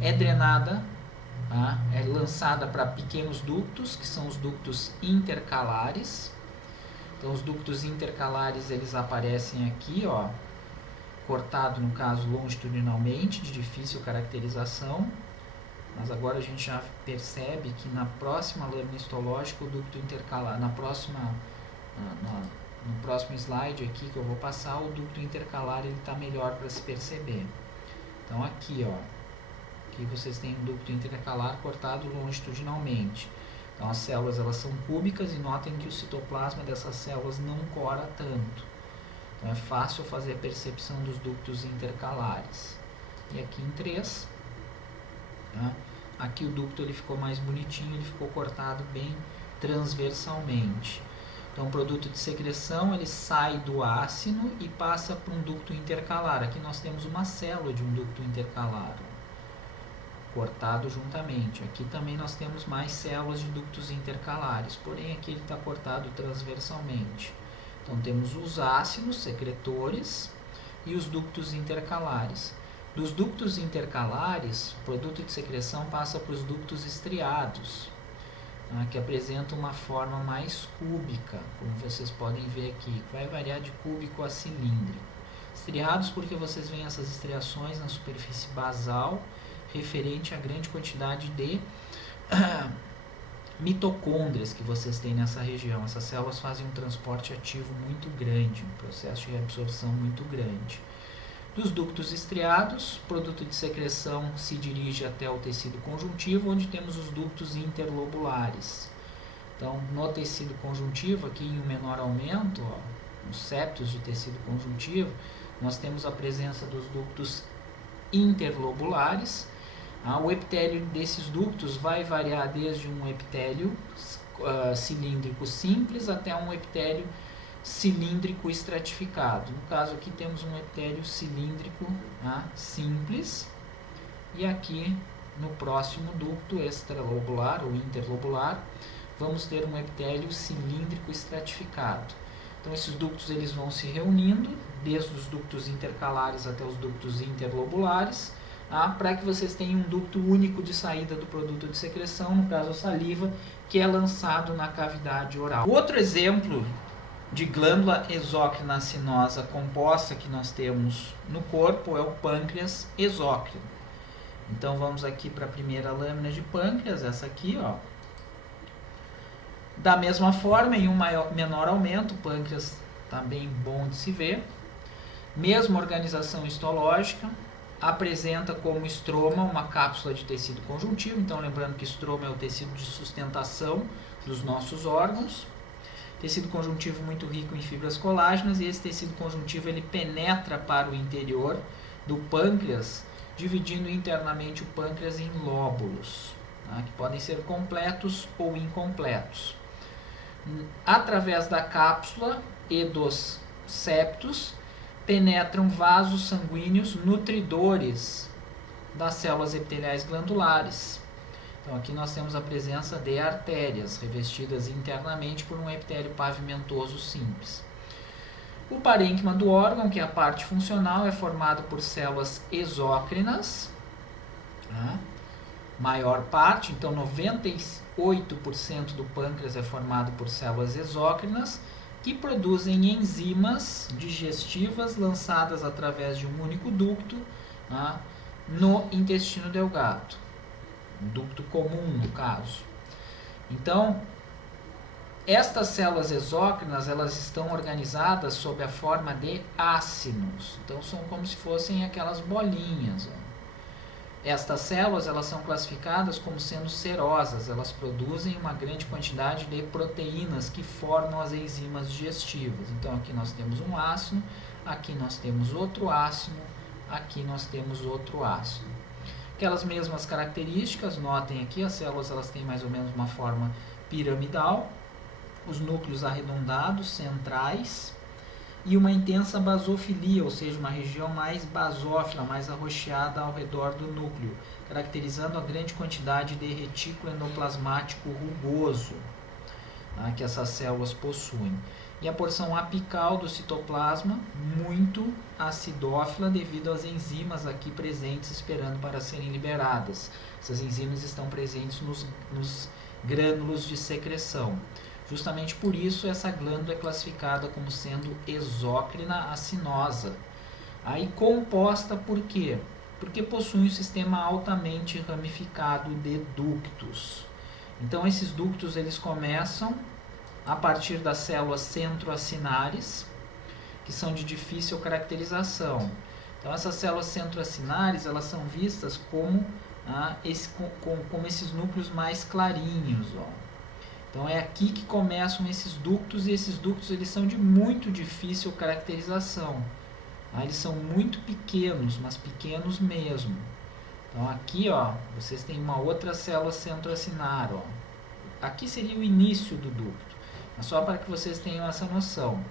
é drenada, tá? É lançada para pequenos ductos, que são os ductos intercalares. Então, os ductos intercalares, eles aparecem aqui, ó, cortado, no caso, longitudinalmente, de difícil caracterização. Mas agora a gente já percebe que na próxima lâmina histológica, o ducto intercalar, no próximo slide aqui que eu vou passar, o ducto intercalar está melhor para se perceber. Então, aqui, ó, aqui vocês têm um ducto intercalar cortado longitudinalmente. Então, as células elas são cúbicas e notem que o citoplasma dessas células não cora tanto. Então, é fácil fazer a percepção dos ductos intercalares. E aqui em 3, tá? Aqui o ducto ele ficou mais bonitinho, ele ficou cortado bem transversalmente. Então, o produto de secreção ele sai do ácino e passa para um ducto intercalar. Aqui nós temos uma célula de um ducto intercalar, cortado juntamente. Aqui também nós temos mais células de ductos intercalares, porém aqui ele está cortado transversalmente. Então, temos os ácinos secretores e os ductos intercalares. Dos ductos intercalares, o produto de secreção passa para os ductos estriados, que apresenta uma forma mais cúbica, como vocês podem ver aqui, que vai variar de cúbico a cilíndrico. Estriados porque vocês veem essas estriações na superfície basal, referente à grande quantidade de mitocôndrias que vocês têm nessa região. Essas células fazem um transporte ativo muito grande, um processo de reabsorção muito grande. Dos ductos estriados, o produto de secreção se dirige até o tecido conjuntivo, onde temos os ductos interlobulares. Então, no tecido conjuntivo, aqui em um menor aumento, nos septos de tecido conjuntivo, nós temos a presença dos ductos interlobulares. O epitélio desses ductos vai variar desde um epitélio cilíndrico simples até um epitélio cilíndrico estratificado. No caso aqui temos um epitélio cilíndrico simples, e aqui no próximo ducto extralobular ou interlobular vamos ter um epitélio cilíndrico estratificado. Então esses ductos eles vão se reunindo desde os ductos intercalares até os ductos interlobulares, para que vocês tenham um ducto único de saída do produto de secreção, no caso a saliva, que é lançado na cavidade oral. Outro exemplo de glândula exócrina acinosa composta que nós temos no corpo é o pâncreas exócrino. Então vamos aqui para a primeira lâmina de pâncreas, essa aqui, Da mesma forma, em um menor aumento, o pâncreas está bem bom de se ver. Mesma organização histológica, apresenta como estroma uma cápsula de tecido conjuntivo. Então lembrando que estroma é o tecido de sustentação dos nossos órgãos. Tecido conjuntivo muito rico em fibras colágenas, e esse tecido conjuntivo ele penetra para o interior do pâncreas, dividindo internamente o pâncreas em lóbulos, que podem ser completos ou incompletos. Através da cápsula e dos septos, penetram vasos sanguíneos nutridores das células epiteliais glandulares. Então aqui nós temos a presença de artérias revestidas internamente por um epitélio pavimentoso simples. O parênquima do órgão, que é a parte funcional, é formado por células exócrinas, maior parte, então 98% do pâncreas é formado por células exócrinas, que produzem enzimas digestivas lançadas através de um único ducto no intestino delgado. Um ducto comum, no caso. Então, estas células exócrinas, elas estão organizadas sob a forma de ácinos. Então, são como se fossem aquelas bolinhas. Estas células, elas são classificadas como sendo serosas. Elas produzem uma grande quantidade de proteínas que formam as enzimas digestivas. Então, aqui nós temos um ácino, aqui nós temos outro ácino, aqui nós temos outro ácino. Aquelas mesmas características, notem aqui, as células elas têm mais ou menos uma forma piramidal, os núcleos arredondados, centrais, e uma intensa basofilia, ou seja, uma região mais basófila, mais arroxeada ao redor do núcleo, caracterizando a grande quantidade de retículo endoplasmático rugoso que essas células possuem. E a porção apical do citoplasma, muito acidófila devido às enzimas aqui presentes esperando para serem liberadas. Essas enzimas estão presentes nos grânulos de secreção. Justamente por isso essa glândula é classificada como sendo exócrina acinosa. Aí composta por quê? Porque possui um sistema altamente ramificado de ductos. Então esses ductos eles começam a partir das células centroacinares, que são de difícil caracterização. Então essas células centroacinares elas são vistas como esses núcleos mais clarinhos. Então é aqui que começam esses ductos, e esses ductos eles são de muito difícil caracterização. Eles são muito pequenos, mas pequenos mesmo. Então aqui vocês têm uma outra célula centroacinar. Aqui seria o início do ducto. Só para que vocês tenham essa noção.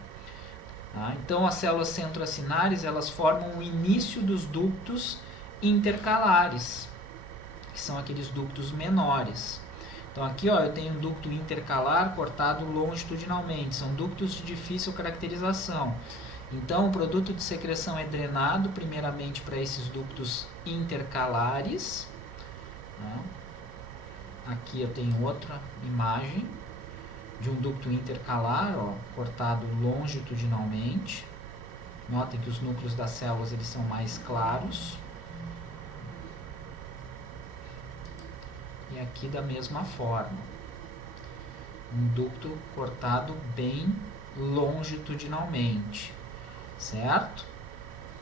Tá? Então, as células centroacinares, elas formam o início dos ductos intercalares, que são aqueles ductos menores. Então, aqui ó, eu tenho um ducto intercalar cortado longitudinalmente. São ductos de difícil caracterização. Então, o produto de secreção é drenado primeiramente para esses ductos intercalares. Tá? Aqui eu tenho outra imagem de um ducto intercalar, ó, cortado longitudinalmente. Notem que os núcleos das células eles são mais claros. E aqui da mesma forma. Um ducto cortado bem longitudinalmente. Certo?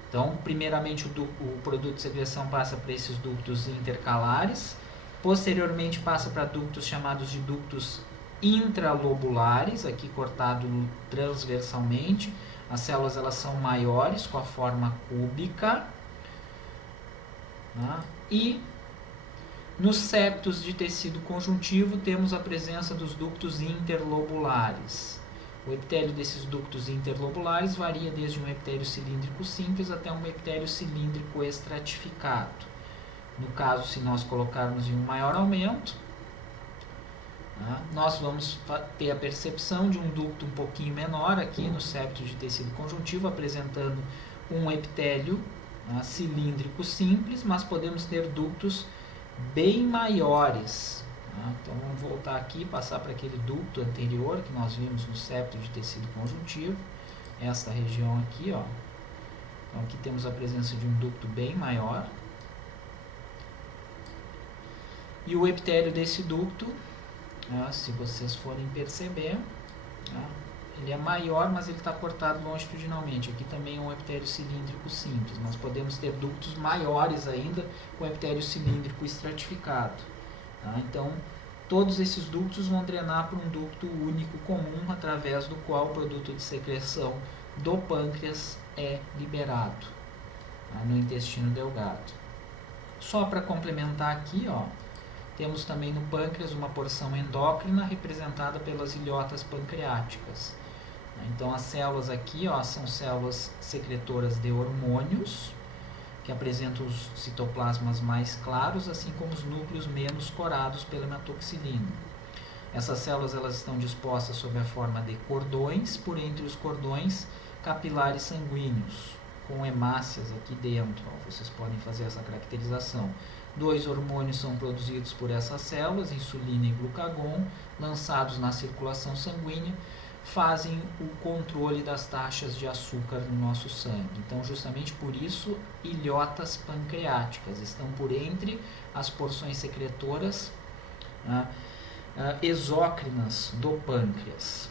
Então, primeiramente o produto de secreção passa para esses ductos intercalares. Posteriormente passa para ductos chamados de ductos intralobulares, aqui cortado transversalmente. As células elas são maiores, com a forma cúbica. Tá? E nos septos de tecido conjuntivo temos a presença dos ductos interlobulares. O epitélio desses ductos interlobulares varia desde um epitélio cilíndrico simples até um epitélio cilíndrico estratificado. No caso, se nós colocarmos em um maior aumento, nós vamos ter a percepção de um ducto um pouquinho menor aqui no septo de tecido conjuntivo, apresentando um epitélio cilíndrico simples, mas podemos ter ductos bem maiores. Então vamos voltar aqui, passar para aquele ducto anterior que nós vimos no septo de tecido conjuntivo, esta região aqui, ó. Então aqui temos a presença de um ducto bem maior. E o epitélio desse ducto, se vocês forem perceber, ele é maior, mas ele está cortado longitudinalmente. Aqui também é um epitélio cilíndrico simples. Nós podemos ter ductos maiores ainda com epitélio cilíndrico estratificado. Então, todos esses ductos vão drenar para um ducto único comum, através do qual o produto de secreção do pâncreas é liberado no intestino delgado. Só para complementar aqui, ó, temos também no pâncreas uma porção endócrina representada pelas ilhotas pancreáticas. Então, as células aqui, ó, são células secretoras de hormônios, que apresentam os citoplasmas mais claros, assim como os núcleos menos corados pela hematoxilina. Essas células elas estão dispostas sob a forma de cordões, por entre os cordões capilares sanguíneos, com hemácias aqui dentro. Ó, vocês podem fazer essa caracterização. 2 hormônios são produzidos por essas células, insulina e glucagon, lançados na circulação sanguínea, fazem o controle das taxas de açúcar no nosso sangue. Então, justamente por isso, ilhotas pancreáticas estão por entre as porções secretoras exócrinas do pâncreas.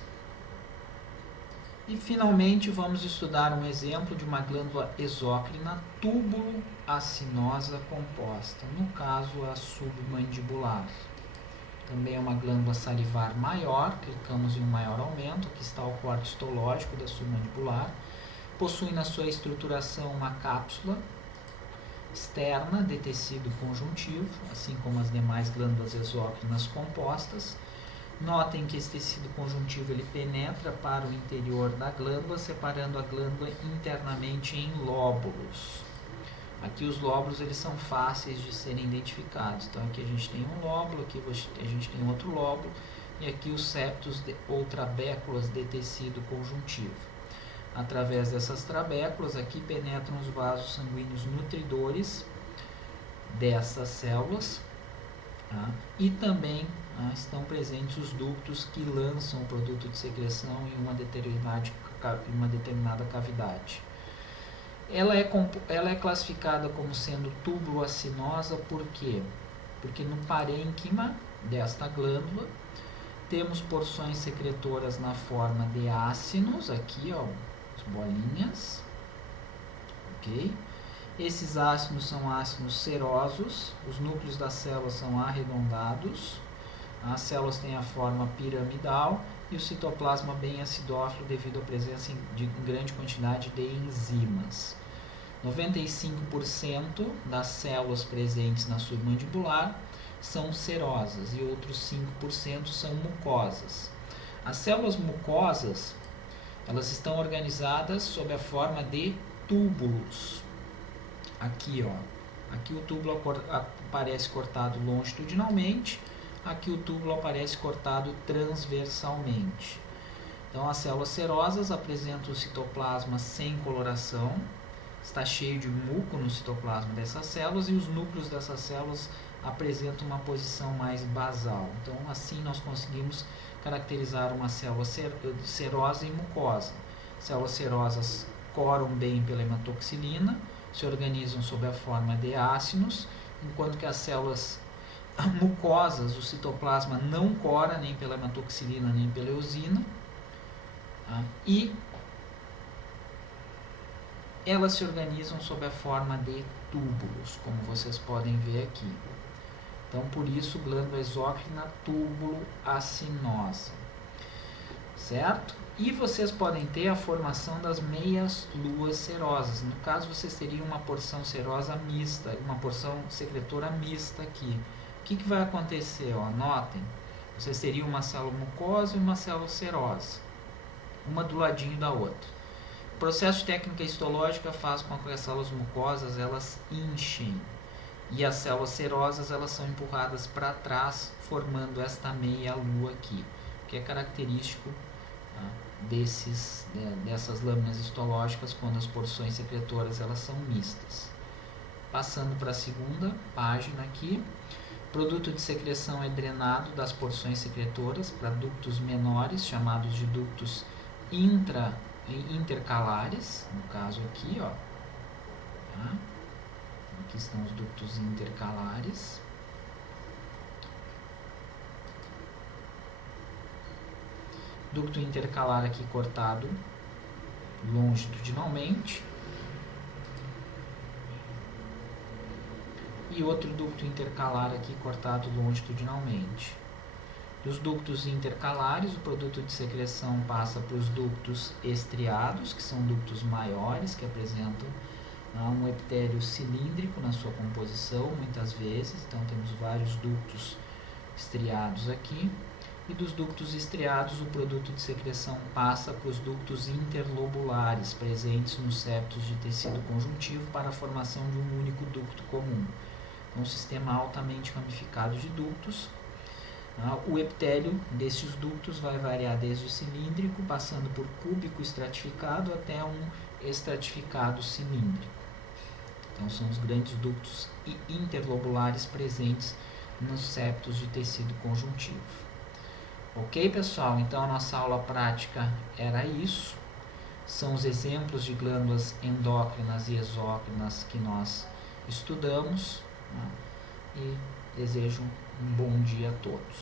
E, finalmente, vamos estudar um exemplo de uma glândula exócrina túbulo-acinosa composta, no caso, a submandibular. Também é uma glândula salivar maior, clicamos em um maior aumento, aqui está o corte histológico da submandibular. Possui na sua estruturação uma cápsula externa de tecido conjuntivo, assim como as demais glândulas exócrinas compostas. Notem que esse tecido conjuntivo ele penetra para o interior da glândula, separando a glândula internamente em lóbulos. Aqui os lóbulos eles são fáceis de serem identificados. Então aqui a gente tem um lóbulo, aqui a gente tem outro lóbulo, e aqui os septos ou trabéculas de tecido conjuntivo. Através dessas trabéculas aqui penetram os vasos sanguíneos nutridores dessas células, e também estão presentes os ductos que lançam o produto de secreção em uma determinada cavidade. Ela é classificada como sendo túbulo-acinosa por quê? Porque no parênquima desta glândula temos porções secretoras na forma de ácinos, aqui ó, as bolinhas, ok? Esses ácinos são ácinos serosos, os núcleos das células são arredondados, as células têm a forma piramidal e o citoplasma bem acidófilo devido à presença de grande quantidade de enzimas. 95% das células presentes na submandibular são serosas e outros 5% são mucosas. As células mucosas, elas estão organizadas sob a forma de túbulos. Aqui, ó, aqui o túbulo aparece cortado longitudinalmente, aqui o túbulo aparece cortado transversalmente. Então, as células serosas apresentam o citoplasma sem coloração, está cheio de muco no citoplasma dessas células, e os núcleos dessas células apresentam uma posição mais basal. Então, assim nós conseguimos caracterizar uma célula serosa e mucosa. Células serosas coram bem pela hematoxilina, se organizam sob a forma de ácinos, enquanto que as células mucosas, o citoplasma não cora nem pela hematoxilina nem pela eosina, tá? E elas se organizam sob a forma de túbulos, como vocês podem ver aqui. Então, por isso, glândula exócrina túbulo acinosa, certo? E vocês podem ter a formação das meias luas serosas. No caso, vocês teriam uma porção serosa mista, uma porção secretora mista aqui. O que vai acontecer? Ó, notem, vocês teriam uma célula mucosa e uma célula serosa, uma do ladinho da outra. O processo de técnica histológica faz com que as células mucosas elas inchem, e as células serosas elas são empurradas para trás, formando esta meia lua aqui, que é característico, tá, dessas lâminas histológicas quando as porções secretoras elas são mistas. Passando para a segunda página aqui, o produto de secreção é drenado das porções secretoras para ductos menores, chamados de ductos intercalares, no caso aqui, ó, tá? Aqui estão os ductos intercalares. Ducto intercalar aqui cortado longitudinalmente. E outro ducto intercalar aqui cortado longitudinalmente. Dos ductos intercalares, o produto de secreção passa para os ductos estriados, que são ductos maiores, que apresentam um epitélio cilíndrico na sua composição, muitas vezes. Então, temos vários ductos estriados aqui. E dos ductos estriados, o produto de secreção passa para os ductos interlobulares, presentes nos septos de tecido conjuntivo, para a formação de um único ducto comum. Um sistema altamente ramificado de ductos. O epitélio desses ductos vai variar desde o cilíndrico, passando por cúbico estratificado até um estratificado cilíndrico. Então, são os grandes ductos interlobulares presentes nos septos de tecido conjuntivo. Ok, pessoal? Então, a nossa aula prática era isso. São os exemplos de glândulas endócrinas e exócrinas que nós estudamos, né? E desejo um bom dia a todos.